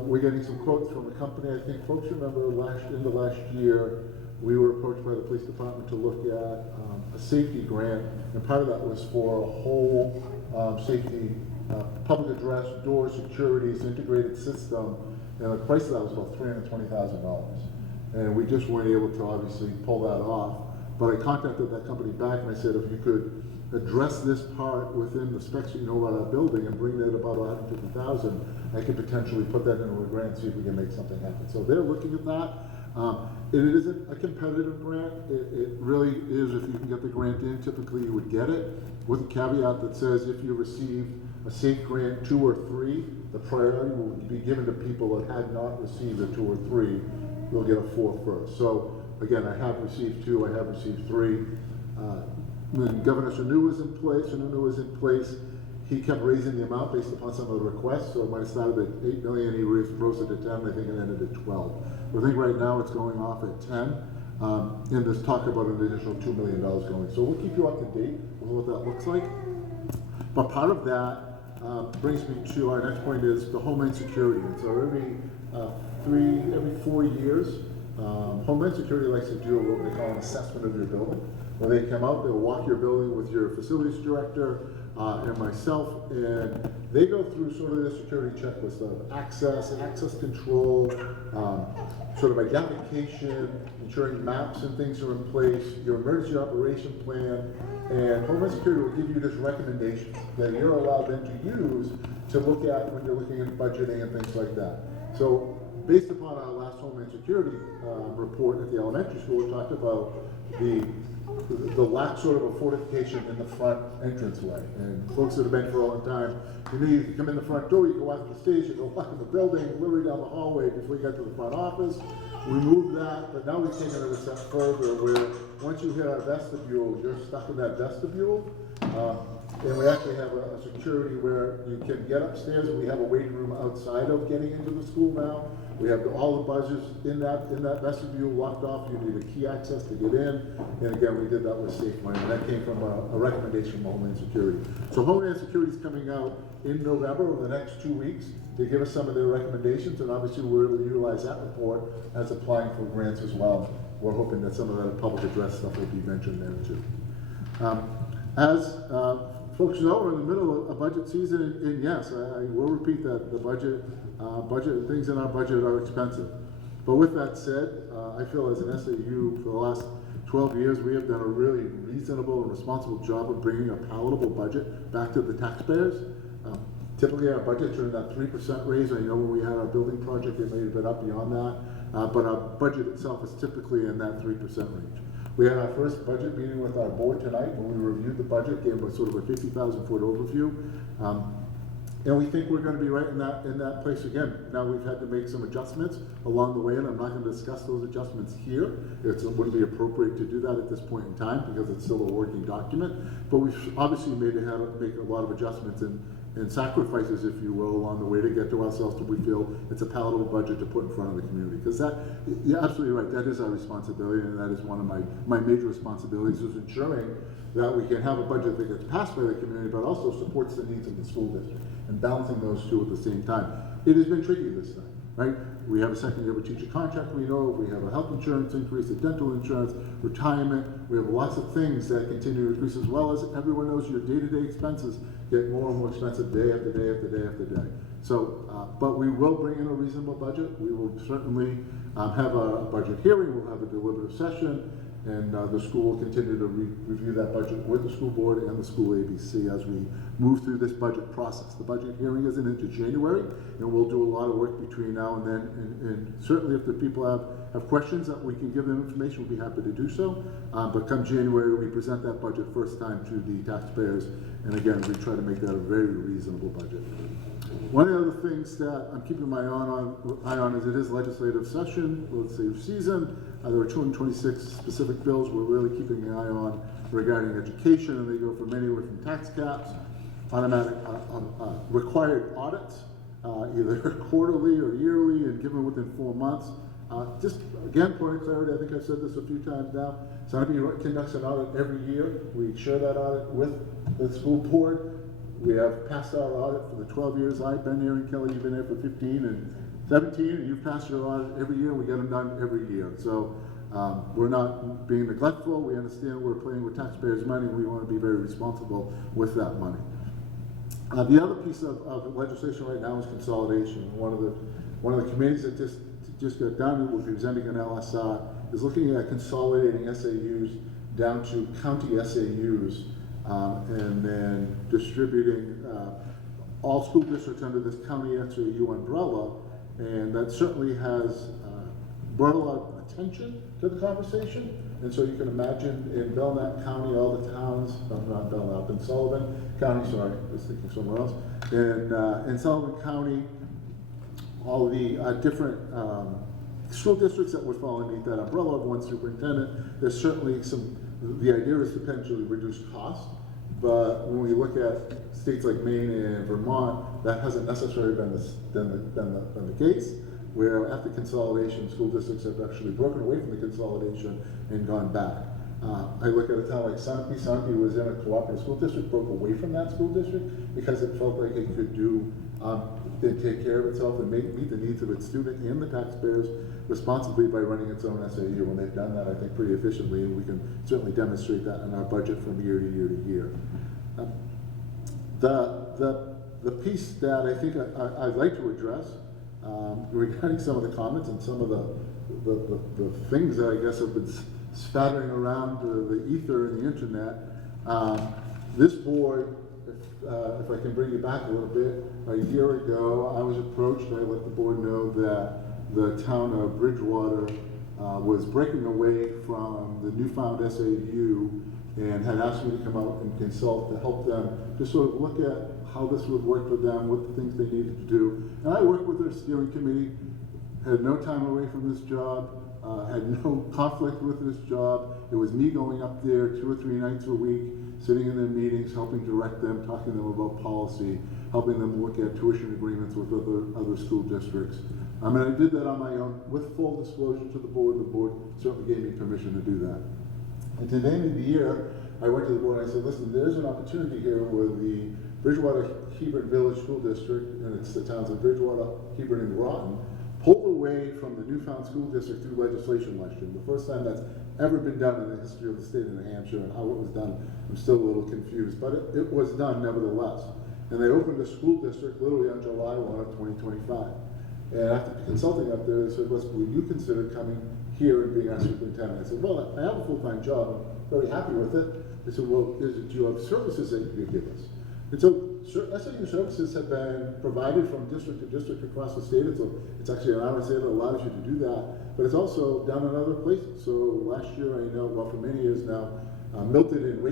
we're getting some quotes from a company. I think folks remember in the last year, we were approached by the police department to look at a safety grant, and part of that was for a whole safety public address, door securities, integrated system, and the price of that was about $320,000. And we just weren't able to obviously pull that off. But I contacted that company back and I said, if you could address this part within the specs that you know about our building and bring that about $150,000, I could potentially put that into a grant and see if we can make something happen. So they're looking at that. It isn't a competitive grant. It really is, if you can get the grant in, typically you would get it, with a caveat that says if you receive a SAFE grant 2 or 3, the priority will be given to people that had not received a 2 or 3. They'll get a 4 first. So again, I have received 2, I have received 3. When Governor Sununu was in place, he kept raising the amount based upon some of the requests. So it might have started at $8 million, he rose it to 10, I think it ended at 12. I think right now it's going off at 10. And there's talk about an additional $2 million going. So we'll keep you up to date with what that looks like. But part of that brings me to our next point is the Homeland Security. And so every 4 years, Homeland Security likes to do what they call an assessment of your building. Where they come out, they'll walk your building with your facilities director and myself, and they go through sort of the security checklist of access control, sort of identification, ensuring maps and things are in place, your emergency operation plan, and Homeland Security will give you this recommendation that you're allowed then to use to look at when you're looking at budgeting and things like that. So based upon our last Homeland Security report at the elementary school, we talked about the lack sort of a fortification in the front entranceway. And folks that have been for a long time, you come in the front door, you go out to the stage, you go walk in the building, literally down the hallway before you get to the front office. We moved that, but now we've taken it a step further where once you hit our vestibule, you're stuck in that vestibule. And we actually have a security where you can get upstairs, and we have a waiting room outside of getting into the school now. We have all the buzzers in that vestibule locked off. You need a key access to get in. And again, we did that with SafeMind, and that came from a recommendation from Homeland Security. So Homeland Security is coming out in November, over the next 2 weeks, to give us some of their recommendations, and obviously we're able to utilize that report as applying for grants as well. We're hoping that some of that public address stuff will be mentioned there too. As folks know, we're in the middle of budget season, and yes, I will repeat that the budget things in our budget are expensive. But with that said, I feel as an SAU for the last 12 years, we have done a really reasonable and responsible job of bringing a palatable budget back to the taxpayers. Typically, our budgets are in that 3% raise. I know when we had our building project, it may have been up beyond that, but our budget itself is typically in that 3% range. We had our first budget meeting with our board tonight when we reviewed the budget, gave them a sort of a 50,000-foot overview. And we think we're going to be right in that place again. Now, we've had to make some adjustments along the way, and I'm not going to discuss those adjustments here. It wouldn't be appropriate to do that at this point in time because it's still a working document. But we've obviously made make a lot of adjustments and sacrifices, if you will, along the way to get to ourselves till we feel it's a palatable budget to put in front of the community. Because you're absolutely right, that is our responsibility, and that is one of my major responsibilities, is ensuring that we can have a budget that gets passed by the community, but also supports the needs of the school district, and balancing those two at the same time. It has been tricky this time, right? We have a second year of a teacher contract, we know, we have a health insurance increase, a dental insurance, retirement, we have lots of things that continue to increase, as well as everyone knows your day-to-day expenses get more and more expensive day after day after day after day. So, but we will bring in a reasonable budget. We will certainly have a budget hearing, we'll have a deliberative session, and the school will continue to review that budget with the school board and the school ABC as we move through this budget process. The budget hearing isn't into January, and we'll do a lot of work between now and then, and certainly if the people have questions that we can give them information, we'll be happy to do so. But come January, we present that budget first time to the taxpayers, and again, we try to make that a very reasonable budget. One of the other things that I'm keeping my eye on is it is legislative session, let's say season. There are 226 specific bills we're really keeping an eye on regarding education, and they go from anywhere from tax caps, automatic required audits, either quarterly or yearly, and given within 4 months. Just again, point of clarity, I think I've said this a few times now. Sunapee conducts an audit every year. We share that audit with the school board. We have passed our audit for the 12 years I've been here, and Kelly, you've been there for 15 and 17, and you've passed your audit every year. We get them done every year. So we're not being neglectful. We understand we're playing with taxpayers' money, and we want to be very responsible with that money. The other piece of legislation right now is consolidation. One of the committees that just got done, we're presenting an LSR, is looking at consolidating SAUs down to county SAUs, and then distributing all school districts under this county SAU umbrella, and that certainly has brought a lot of attention to the conversation. And so you can imagine in Belknap County, all the towns, not Belknap, in Sullivan County, sorry, I was thinking somewhere else, in Sullivan County, all the different school districts that would fall underneath that umbrella of one superintendent. There's certainly the idea is to potentially reduce costs, but when we look at states like Maine and Vermont, that hasn't necessarily been the case, where after consolidation, school districts have actually broken away from the consolidation and gone back. I look at a town like Sunapee. Sunapee was in a cooperative school district, broke away from that school district because it felt like it could take care of itself and meet the needs of its student and the taxpayers responsibly by running its own SAU. And they've done that, I think, pretty efficiently, and we can certainly demonstrate that in our budget from year to year to year. The piece that I think I'd like to address regarding some of the comments and some of the things that I guess have been spattering around the ether and the internet. This board, if I can bring you back a little bit, a year ago I was approached. I let the board know that the town of Bridgewater was breaking away from the newfound SAU and had asked me to come out and consult to help them to sort of look at how this would work for them, what the things they needed to do. And I worked with their steering committee, had no time away from this job, had no conflict with this job. It was me going up there 2 or 3 nights a week, sitting in their meetings, helping direct them, talking to them about policy, helping them look at tuition agreements with other school districts. And I did that on my own with full disclosure to the board. The board certainly gave me permission to do that. And to the end of the year, I went to the board and I said, listen, there's an opportunity here where the Bridgewater Hebron Village School District, and it's the towns of Bridgewater, Hebron, and Groton, pulled away from the Newfound School District through legislation last year. The first time that's ever been done in the history of the state of New Hampshire, and how it was done, I'm still a little confused, but it was done nevertheless. And they opened a school district literally on July 1 of 2025. And after consulting up there, they said, "Listen, would you consider coming here and being our superintendent?" I said, "Well, I have a full-time job. I'm very happy with it." They said, "Well, do you have services that you could give us?" And so SAU services have been provided from district to district across the state. It's actually an RSA that allows you to do that, but it's also done in other places. So last year, I know, well, for many years now, Milton and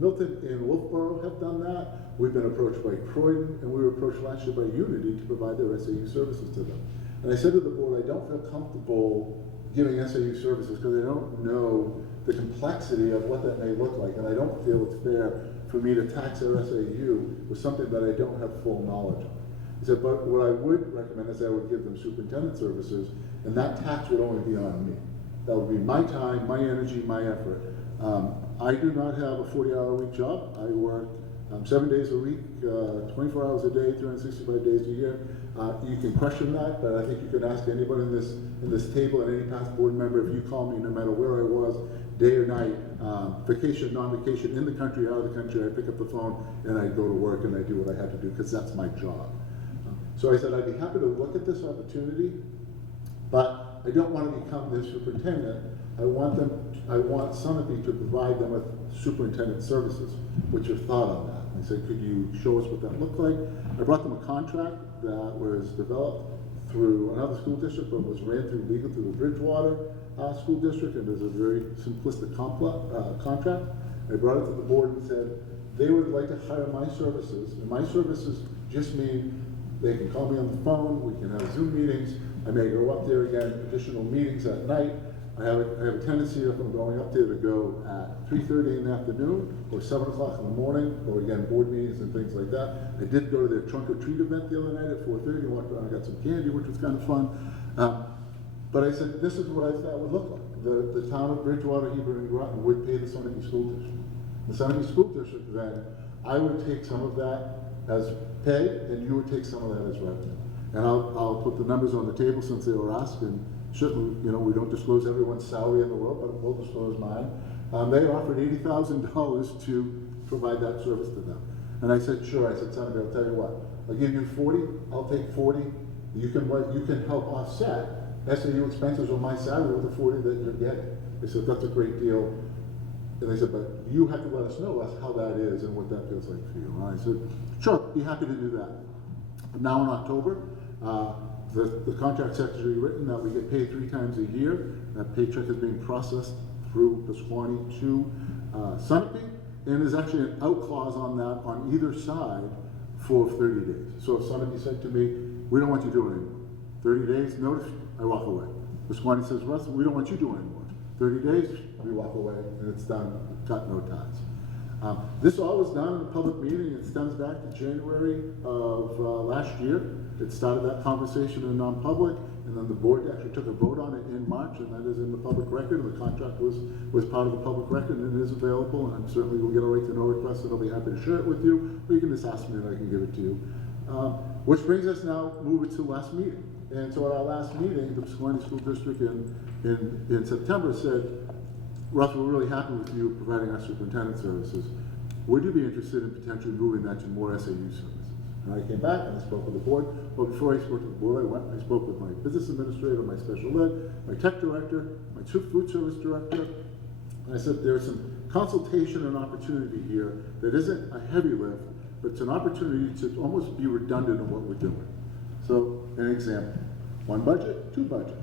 Milton and Wolfboro have done that. We've been approached by Croydon, and we were approached last year by Unity to provide their SAU services to them. And I said to the board, I don't feel comfortable giving SAU services because I don't know the complexity of what that may look like, and I don't feel it's fair for me to tax their SAU with something that I don't have full knowledge of. He said, but what I would recommend is I would give them superintendent services, and that tax would only be on me. That would be my time, my energy, my effort. I do not have a 40-hour-a-week job. I work 7 days a week, 24 hours a day, 365 days a year. You can question that, but I think you can ask anybody in this table and any past board member, if you call me, no matter where I was, day or night, vacation, non-vacation, in the country, out of the country, I pick up the phone and I go to work and I do what I have to do because that's my job. So I said I'd be happy to look at this opportunity, but I don't want to become their superintendent. I want Sunapee to provide them with superintendent services. What's your thought on that? I said, could you show us what that looked like? I brought them a contract that was developed through another school district, but was ran through legal through the Bridgewater School District, and there's a very simplistic contract. I brought it to the board and said, they would like to hire my services, and my services just mean they can call me on the phone, we can have Zoom meetings, I may go up there again, additional meetings at night. I have a tendency, if I'm going up there, to go at 3:30 in the afternoon or 7 o'clock in the morning, or again, board meetings and things like that. I did go to their trunk or treat event the other night at 4:30 and walked around and got some candy, which was kind of fun. But I said, this is what I thought would look like. The town of Bridgewater, Hebron, and Groton would pay the Sunapee School District. The Sunapee School District, then, I would take some of that as pay, and you would take some of that as revenue. And I'll put the numbers on the table since they were asked, and certainly, we don't disclose everyone's salary in the world, but we'll disclose mine. They offered $80,000 to provide that service to them. And I said, sure. I said, Senator, I'll tell you what, I'll give you 40, I'll take 40. You can help offset SAU expenses or my salary with the 40 that you're getting. They said, that's a great deal. And they said, but you have to let us know how that is and what that feels like for you. And I said, sure, be happy to do that. Now in October, the contract's actually written that we get paid 3 times a year. That paycheck is being processed through Pasquaney to Sunapee, and there's actually an out clause on that on either side for 30 days. So if Sunapee said to me, we don't want you doing it anymore, 30 days notice, I walk away. Pasquaney says, Russ, we don't want you doing it anymore, 30 days, we walk away, and it's done, got no ties. This all was done in a public meeting. It stems back to January of last year. It started that conversation in non-public, and then the board actually took a vote on it in March, and that is in the public record. The contract was part of the public record, and it is available, and certainly we'll get a right to know request, and I'll be happy to share it with you, or you can just ask me and I can give it to you. Which brings us now, move it to last meeting. And so at our last meeting, the Pasquaney School District in September said, Russ, we're really happy with you providing our superintendent services. Would you be interested in potentially moving that to more SAU services? And I came back and I spoke with the board. Well, before I spoke to the board, I spoke with my business administrator, my special ed, my tech director, my food service director. And I said, there's some consultation and opportunity here that isn't a heavy lift, but it's an opportunity to almost be redundant in what we're doing. So, an example, 1 budget, 2 budget,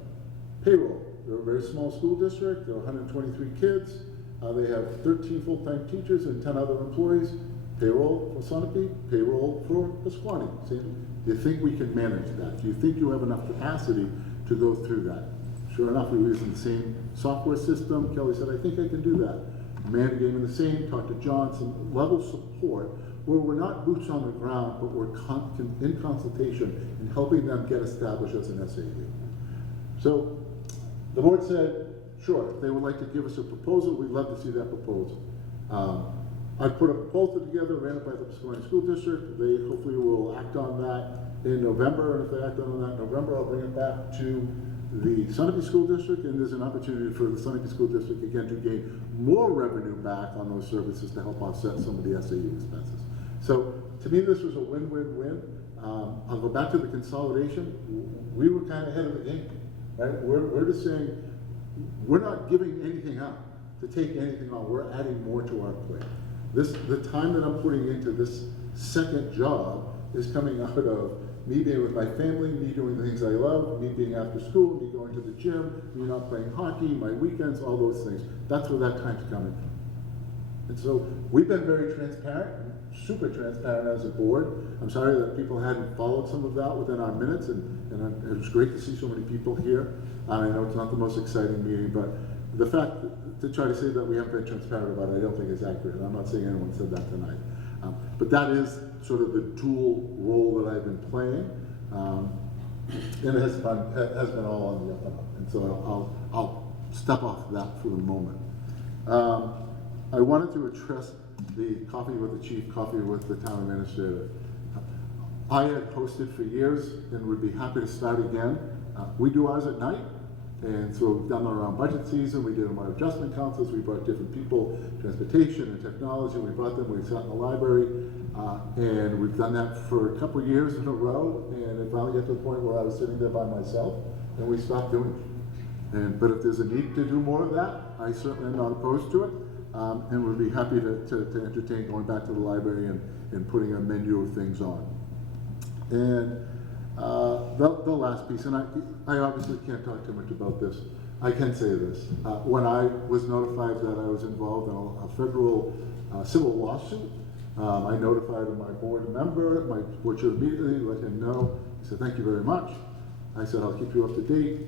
payroll. They're a very small school district. There are 123 kids. They have 13 full-time teachers and 10 other employees. Payroll for Sunapee, payroll for Pasquaney. Do you think we can manage that? Do you think you have enough capacity to go through that? Sure enough, we were using the same software system. Kelly said, I think I can do that. Amanda gave me the same, talked to John, some level support where we're not boots on the ground, but we're in consultation and helping them get established as an SAU. So the board said, sure, if they would like to give us a proposal, we'd love to see that proposal. I put a proposal together, ran it by the Pasquaney School District. They hopefully will act on that in November, and if they act on that in November, I'll bring it back to the Sunapee School District, and there's an opportunity for the Sunapee School District again to gain more revenue back on those services to help offset some of the SAU expenses. So to me, this was a win-win-win. I'll go back to the consolidation. We were kind of ahead of the game, right? We're just saying, we're not giving anything up to take anything on. We're adding more to our plate. The time that I'm putting into this second job is coming out of me being with my family, me doing the things I love, me being after school, me going to the gym, me not playing hockey, my weekends, all those things. That's where that time's coming from. And so we've been very transparent, super transparent as a board. I'm sorry that people hadn't followed some of that within our minutes, and it was great to see so many people here. I know it's not the most exciting meeting, but the fact to try to say that we haven't been transparent about it, I don't think is accurate. I'm not saying anyone said that tonight. But that is sort of the dual role that I've been playing, and it has been all on the up and up. And so I'll step off that for the moment. I wanted to address the coffee with the chief, coffee with the town administrator. I had hosted for years and would be happy to start again. We do ours at night. And so we've done them around budget season, we did them on adjustment councils, we brought different people, transportation and technology, we brought them, we sat in the library, and we've done that for a couple of years in a row, and it finally got to the point where I was sitting there by myself, and we stopped doing it. But if there's a need to do more of that, I certainly am not opposed to it, and would be happy to entertain going back to the library and putting a menu of things on. And the last piece, and I obviously can't talk too much about this. I can say this. When I was notified that I was involved in a federal civil lawsuit, I notified my board member, my board chair immediately, let him know. He said, thank you very much. I said, I'll keep you up to date.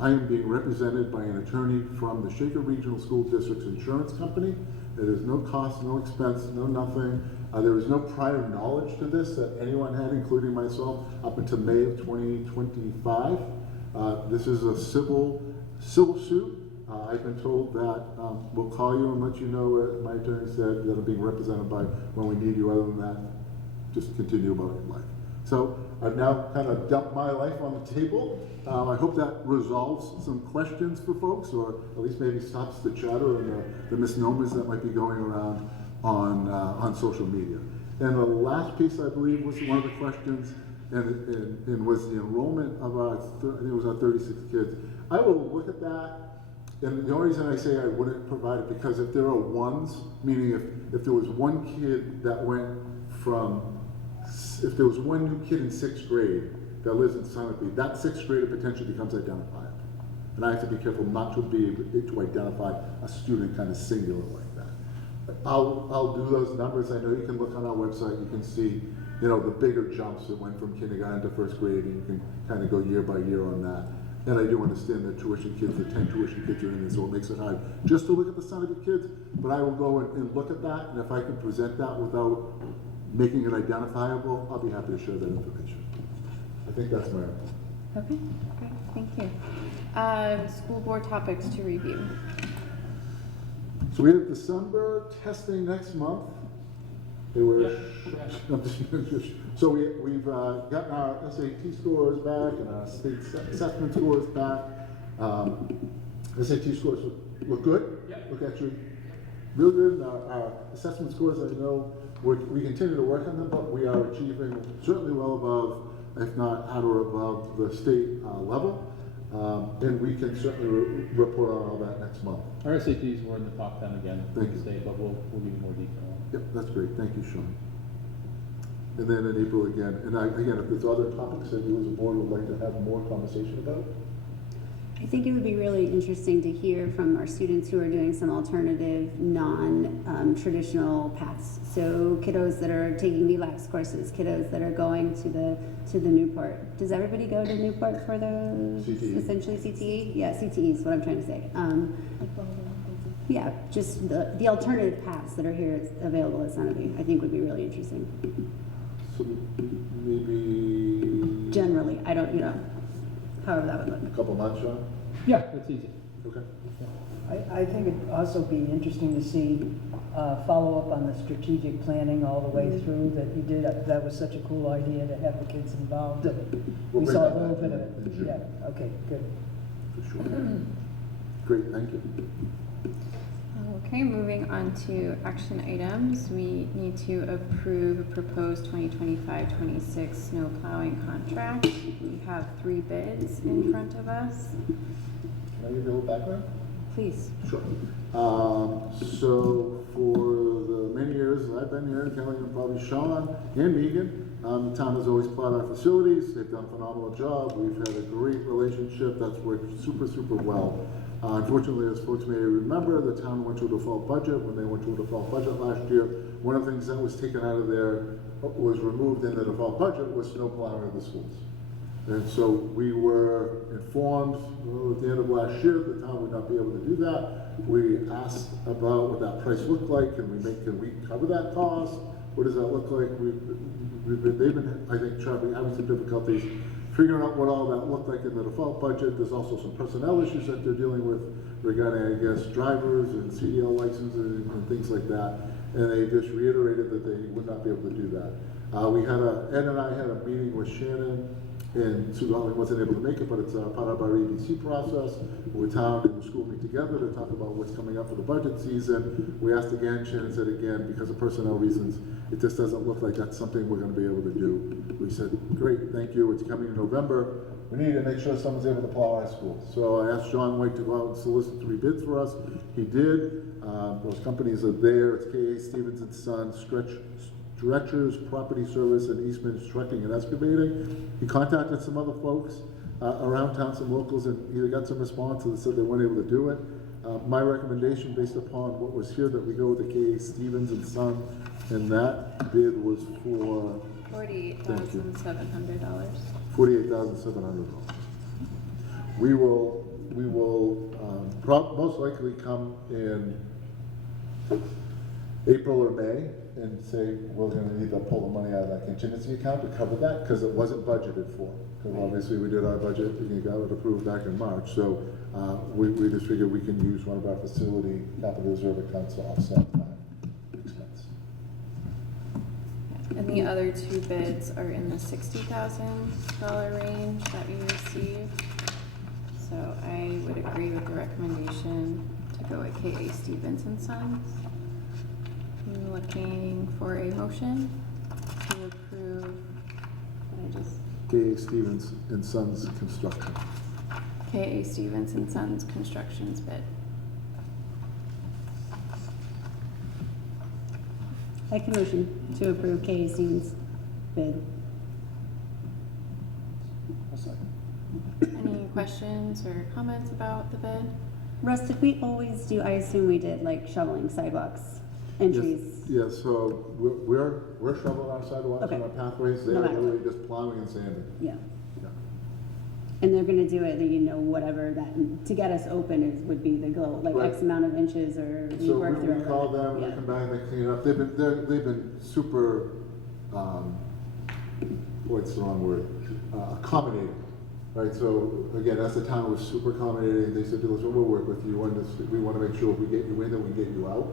I am being represented by an attorney from the Shaker Regional School District's insurance company. There is no cost, no expense, no nothing. There was no prior knowledge to this that anyone had, including myself, up until May of 2025. This is a civil suit. I've been told that we'll call you and let you know what my attorney said, that I'm being represented by when we need you. Other than that, just continue about your life. So I've now kind of dumped my life on the table. I hope that resolves some questions for folks, or at least maybe stops the chatter and the misnomers that might be going around on social media. And the last piece, I believe, was one of the questions, and was the enrollment of our, I think it was our 36 kids. I will look at that, and the only reason I say I wouldn't provide it, because if there are ones, meaning if there was one kid that went from, if there was one new kid in 6th grade that lives in Sunapee, that 6th grader potentially becomes identifiable. And I have to be careful not to be able to identify a student kind of singular like that. I'll do those numbers. I know you can look on our website, you can see, you know, the bigger jumps that went from kindergarten to 1st grade, and you can kind of go year by year on that. And I do understand that tuition kids, the 10 tuition kids are in there, so it makes it hard just to look at the Sunapee kids, but I will go and look at that, and if I can present that without making it identifiable, I'll be happy to share that information. I think that's my... Okay, great, thank you. School board topics to review. So we have December testing next month. They were, so we've gotten our SAT scores back and our state assessment scores back. SAT scores look good. Yep. Look actually real good. Our assessment scores, I know, we continue to work on them, but we are achieving certainly well above, if not at or above, the state level. And we can certainly report on all that next month. Our SATs were in the top 10 again. Thank you. State, but we'll give you more detail. Yep, that's great. Thank you, Sean. And then in April again, and again, if there's other topics that you as a board would like to have more conversation about. I think it would be really interesting to hear from our students who are doing some alternative, non-traditional paths. So kiddos that are taking VLAX courses, kiddos that are going to the Newport. Does everybody go to Newport for the CTE. Essentially CTE? Yeah, CTE is what I'm trying to say. Yeah, just the alternative paths that are here available at Sunapee, I think would be really interesting. So maybe... Generally, I don't, however that would look. A couple months, Sean? Yeah, that's easy. Okay. I think it'd also be interesting to see follow up on the strategic planning all the way through that you did. That was such a cool idea to have the kids involved. We'll We bring saw a that little back bit of in it. June. Yeah, okay, good. For sure. Great, thank you. Okay, moving on to action items. We need to approve a proposed 2025-26 snow plowing contract. We have 3 bids in front of us. Can I give you a little background? Please. Sure. So for the many years that I've been here, Kelly and probably Sean and Megan, the town has always plowed our facilities. They've done a phenomenal job. We've had a great relationship that's worked super, super well. Unfortunately, as folks may remember, the town went to a default budget. When they went to a default budget last year, one of the things that was taken out of there, was removed in the default budget, was snow plowing of the schools. And so we were informed at the end of last year the town would not be able to do that. We asked about what that price looked like. Can we cover that cost? What does that look like? They've been, I think, having some difficulties figuring out what all that looked like in the default budget. There's also some personnel issues that they're dealing with regarding, I guess, drivers and CDL licenses and things like that. And they just reiterated that they would not be able to do that. Ed and I had a meeting with Shannon, and Sue Holly wasn't able to make it, but it's part of our ABC process. Where town and the school meet together to talk about what's coming up for the budget season. We asked again, Shannon said again, because of personnel reasons, it just doesn't look like that's something we're going to be able to do. We said, great, thank you, it's coming in November. We need to make sure someone's able to plow our school. So I asked John White to go out and solicit 3 bids for us. He did. Those companies are there. It's K.A. Stevens and Sons, Stretchers Property Service, and Eastman Trucking and Excavating. He contacted some other folks around town, some locals, and either got some responses that said they weren't able to do it. My recommendation, based upon what was here, that we go with the K.A. Stevens and Son, and that bid was for $48,700. $48,700. We will most likely come in April or May and say we're going to need to pull the money out of that contingency account to cover that, because it wasn't budgeted for. Because obviously we did our budget, we got it approved back in March, so we just figured we can use one of our facility capital reserve accounts to offset that expense. And the other 2 bids are in the $60,000 range that we received. So I would agree with the recommendation to go with K.A. Stevens and Sons. I'm looking for a motion to approve. K.A. Stevens and Sons Construction. K.A. Stevens and Sons Construction's bid. Make a motion to approve K.A. Stevens bid. Any questions or comments about the bid? Russ, did we always do, I assume we did, like shoveling sidewalks and trees? Yes, so we're shoveling our sidewalks and our pathways. They're really just plowing and sanding. Yeah. And they're gonna do it, whatever that, to get us open would be the goal, like Right. X amount of inches, or we So work through it. we call them, they come back, they clean it up. They've been super, what's the wrong word? Accommodating, right? So again, as the town was super accommodating, they said, listen, we'll work with you, and we want to make sure if we get you in, that we get you out.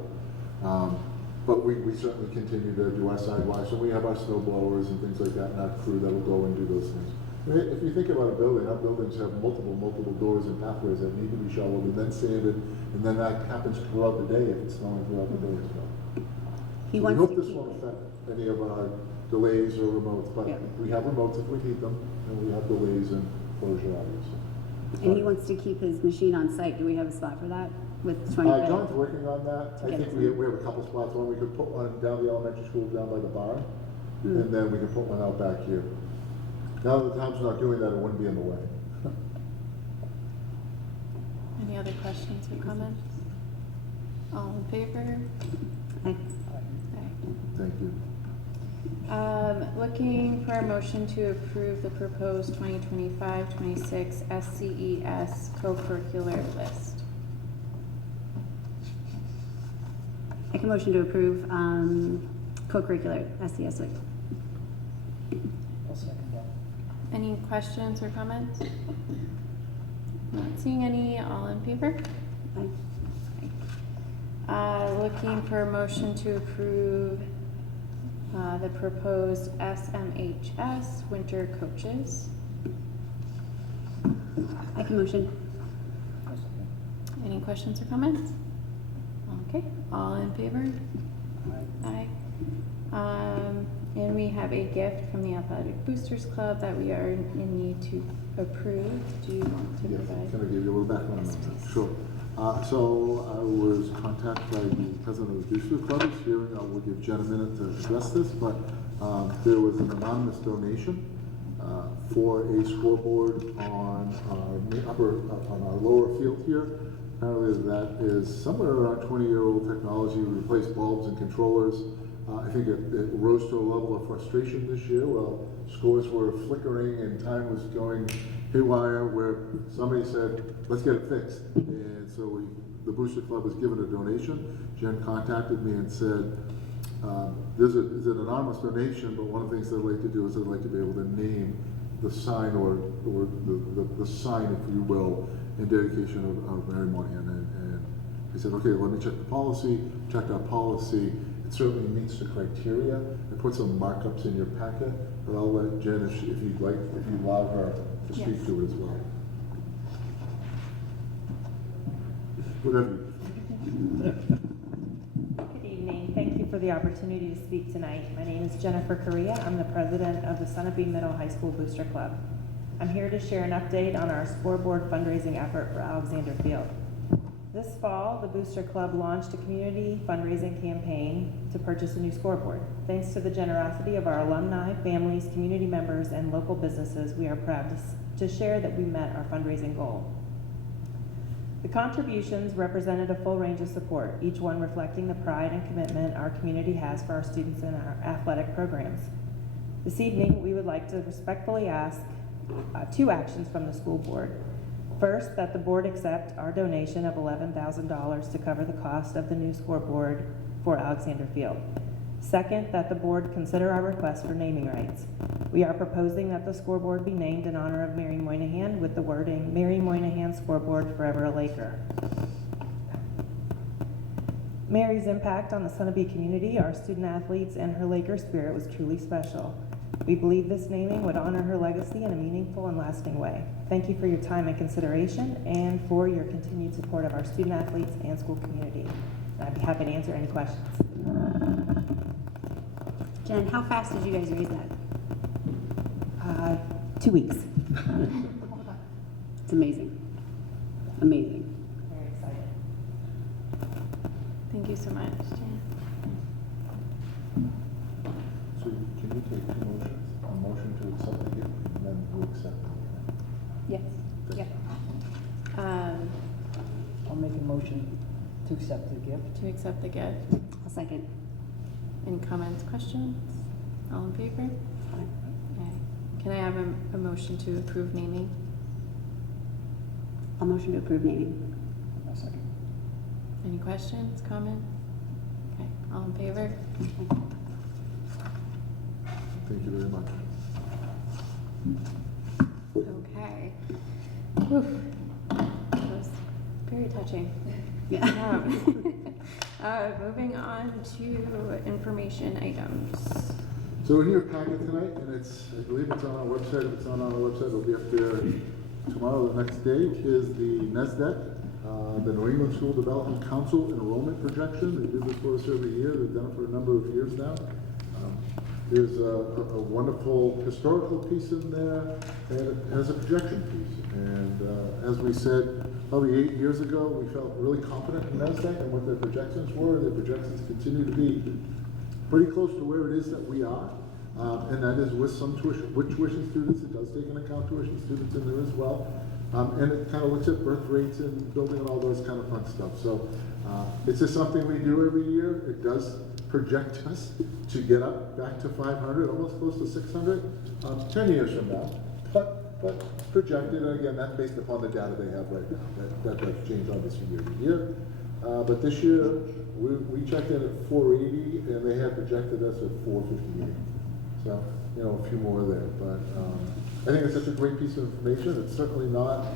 But we certainly continue to do our sidewalks, and we have our snow blowers and things like that, and our crew that will go and do those things. I mean, if you think about a building, our buildings have multiple doors and pathways that need to be shoveled and then sanded, and then that happens throughout the day if it's snowing throughout the day as well. He So wants we hope to this keep won't it. affect any of our delays or remotes, but Yeah. we have remotes if we need them, and we have delays and closure hours. And he wants to keep his machine on site. Do we have a spot for that with 25? John's working on that. I think we have a couple spots. One, we could put one down the elementary school, down by the barn, and then we can put one out back here. Now that the town's not doing that, it wouldn't be in the way. Any other questions or comments? All in favor? Aye. Thank you. Looking for a motion to approve the proposed 2025-26 SCES co-curricular list. Make a motion to approve co-curricular SES. I'll second that. Any questions or comments? Not seeing any. All in favor? Aye. Looking for a motion to approve the proposed SMHS winter coaches. Make a motion. Any questions or comments? Okay, all in favor? Aye. And we have a gift from the Athletic Boosters Club that we are in need to approve. Do you want to Yes, provide? can I give you a little background on Yes, that? please. Sure. So I was contacted by the president of the Booster Club this year. I will give Jen a minute to address this, but there was an anonymous donation for a scoreboard on our lower field here. Apparently that is somewhere around 20-year-old technology. We replaced bulbs and controllers. I think it rose to a level of frustration this year. Well, scores were flickering and time was going haywire, where somebody said, let's get it fixed. And so the Booster Club was given a donation. Jen contacted me and said, there's an anonymous donation, but one of the things I'd like to do is I'd like to be able to name the sign or the sign, if you will, in dedication of Mary Moynihan. And he said, okay, let me check the policy. Checked our policy. It certainly meets the criteria. I put some markups in your packet, but I'll let Jen, if you'd allow her to speak to it as well. Whatever. Good evening. Thank you for the opportunity to speak tonight. My name is Jennifer Correa. I'm the president of the Sunapee Middle High School Booster Club. I'm here to share an update on our scoreboard fundraising effort for Alexander Field. This fall, the Booster Club launched a community fundraising campaign to purchase a new scoreboard. Thanks to the generosity of our alumni, families, community members, and local businesses, we are proud to share that we met our fundraising goal. The contributions represented a full range of support, each one reflecting the pride and commitment our community has for our students and our athletic programs. This evening, we would like to respectfully ask two actions from the school board. First, that the board accept our donation of $11,000 to cover the cost of the new scoreboard for Alexander Field. Second, that the board consider our request for naming rights. We are proposing that the scoreboard be named in honor of Mary Moynihan with the wording, Mary Moynihan Scoreboard Forever a Laker. Mary's impact on the Sunapee community, our student athletes, and her Laker spirit was truly special. We believe this naming would honor her legacy in a meaningful and lasting way. Thank you for your time and consideration and for your continued support of our student athletes and school community. I'd be happy to answer any questions. Jen, how fast did you guys raise that? 2 weeks. It's amazing. Amazing. Very excited. Thank you so much, Jan. So can you take two motions? A motion to accept the gift and then to accept it? Yes. Yep. I'll make a motion to accept the gift. To accept the gift. I'll second. Any comments, questions? All in favor? Okay. Can I have a motion to approve naming? I'll motion to approve naming. I'll second. Any questions, comments? Okay, all in favor? Thank you very much. Okay. Whew. That was very touching. Yeah. Moving on to information items. So in your packet tonight, and I believe it's on our website. If it's not on our website, it'll be up there tomorrow, the next day, is the NESDEC, the New England School Development Council enrollment projection. They do this for us every year. They've done it for a number of years now. There's a wonderful historical piece in there, and it has a projection piece. And as we said, probably 8 years ago, we felt really confident in NESDEC and what their projections were. Their projections continue to be pretty close to where it is that we are. And that is with some tuition students. It does take into account tuition students in there as well. And it kind of looks at birth rates and building and all those kind of fun stuff. So it's just something we do every year. It does project us to get up back to 500, almost close to 600, 10 years from now. But projected, and again, that's based upon the data they have right now. That does change obviously year to year. But this year, we checked in at 480, and they had projected us at 458. So, you know, a few more there. But I think it's such a great piece of information. It's certainly not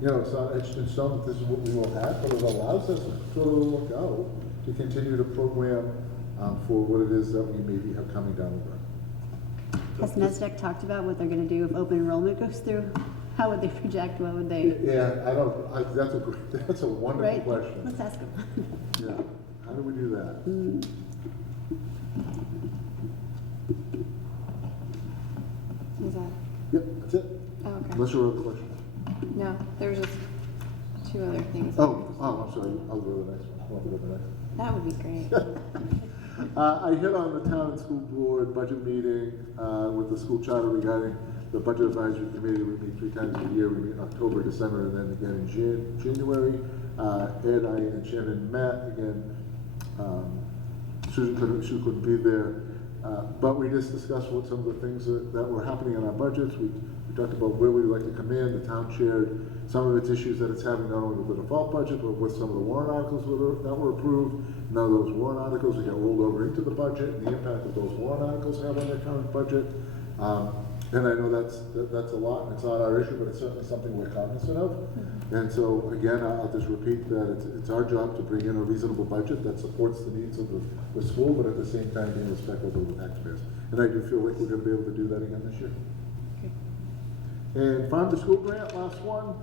You know, it's not etched in stone that this is what we will have, but it allows us to sort of look out to continue to program for what it is that we maybe have coming down the road. Has NESDEC talked about what they're gonna do if open enrollment goes through? How would they project, what would they? Yeah, that's a wonderful Right? question. Let's ask them. Yeah, how do we do that? Is that, Yep, that's it. oh, okay. Unless you have a question. No, there's just two other things. Oh, I'm sorry, I'll go to the next one. I'll go to the next one. That would be great. I hit on the town and school board budget meeting with the school charter regarding the budget advisory committee. We meet 3 times a year. We meet in October, December, and then again in January. Ed, I, and Shannon met again. Susan couldn't be there. But we just discussed what some of the things that were happening in our budgets. We talked about where we'd like to come in. The town shared some of its issues that it's having, not only with the default budget, but with some of the warrant articles that were approved. None of those warrant articles got rolled over into the budget, and the impact that those warrant articles have on the current budget. And I know that's a lot, and it's not our issue, but it's certainly something we're cognizant of. And so, again, I'll just repeat that it's our job to bring in a reasonable budget that supports the needs of the school, but at the same time being respectful to the taxpayers. And I do feel like we're gonna be able to do that again this year. And farm to school grant, last one.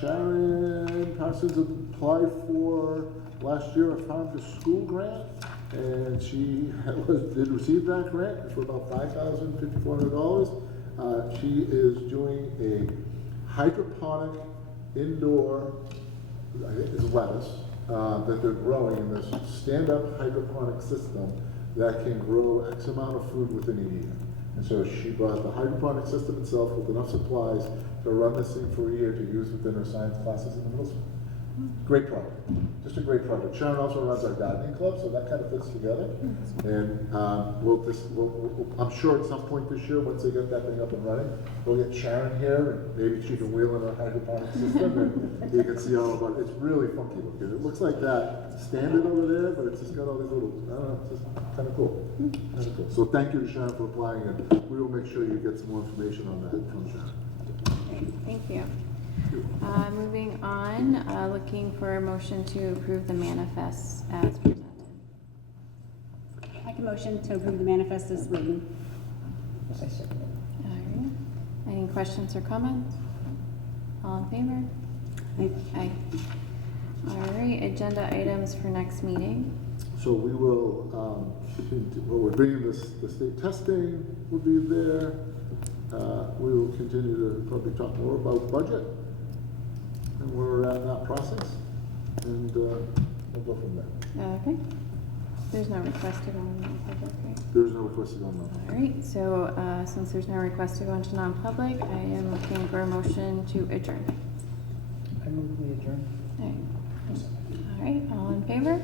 Sharon Parsons applied for last year a farm to school grant, and she did receive that grant for about $5,400. She is doing a hydroponic indoor, I think it's lettuce, that they're growing in this stand-up hydroponic system that can grow X amount of food within a year. And so she brought the hydroponic system itself with enough supplies to run this thing for a year to use within her science classes in the middle school. Great project, just a great project. Sharon also runs our gardening club, so that kind of fits together. And I'm sure at some point this year, once they get that thing up and running, we'll get Sharon here, and maybe she can wheel in her hydroponic system, and you can see all about it. It's really funky looking. It looks like that standard over there, but it's just got all these little, I don't know, it's just kind of cool. Kind of cool. So thank you to Sharon for applying, and we will make sure you get some more information on that from Sharon. Thank you. Moving on, looking for a motion to approve the manifests as presented. Make a motion to approve the manifest as written. All right. Any questions or comments? All in favor? Aye. All right, agenda items for next meeting. So we will, we're bringing the state testing will be there. We will continue to probably talk more about budget and where we're at in that process, and we'll go from there. Okay. There's no request to go into non-public, right? There's no request to go non-public. All right, so since there's no request to go into non-public, I am looking for a motion to adjourn. I move we adjourn. All right, all in favor?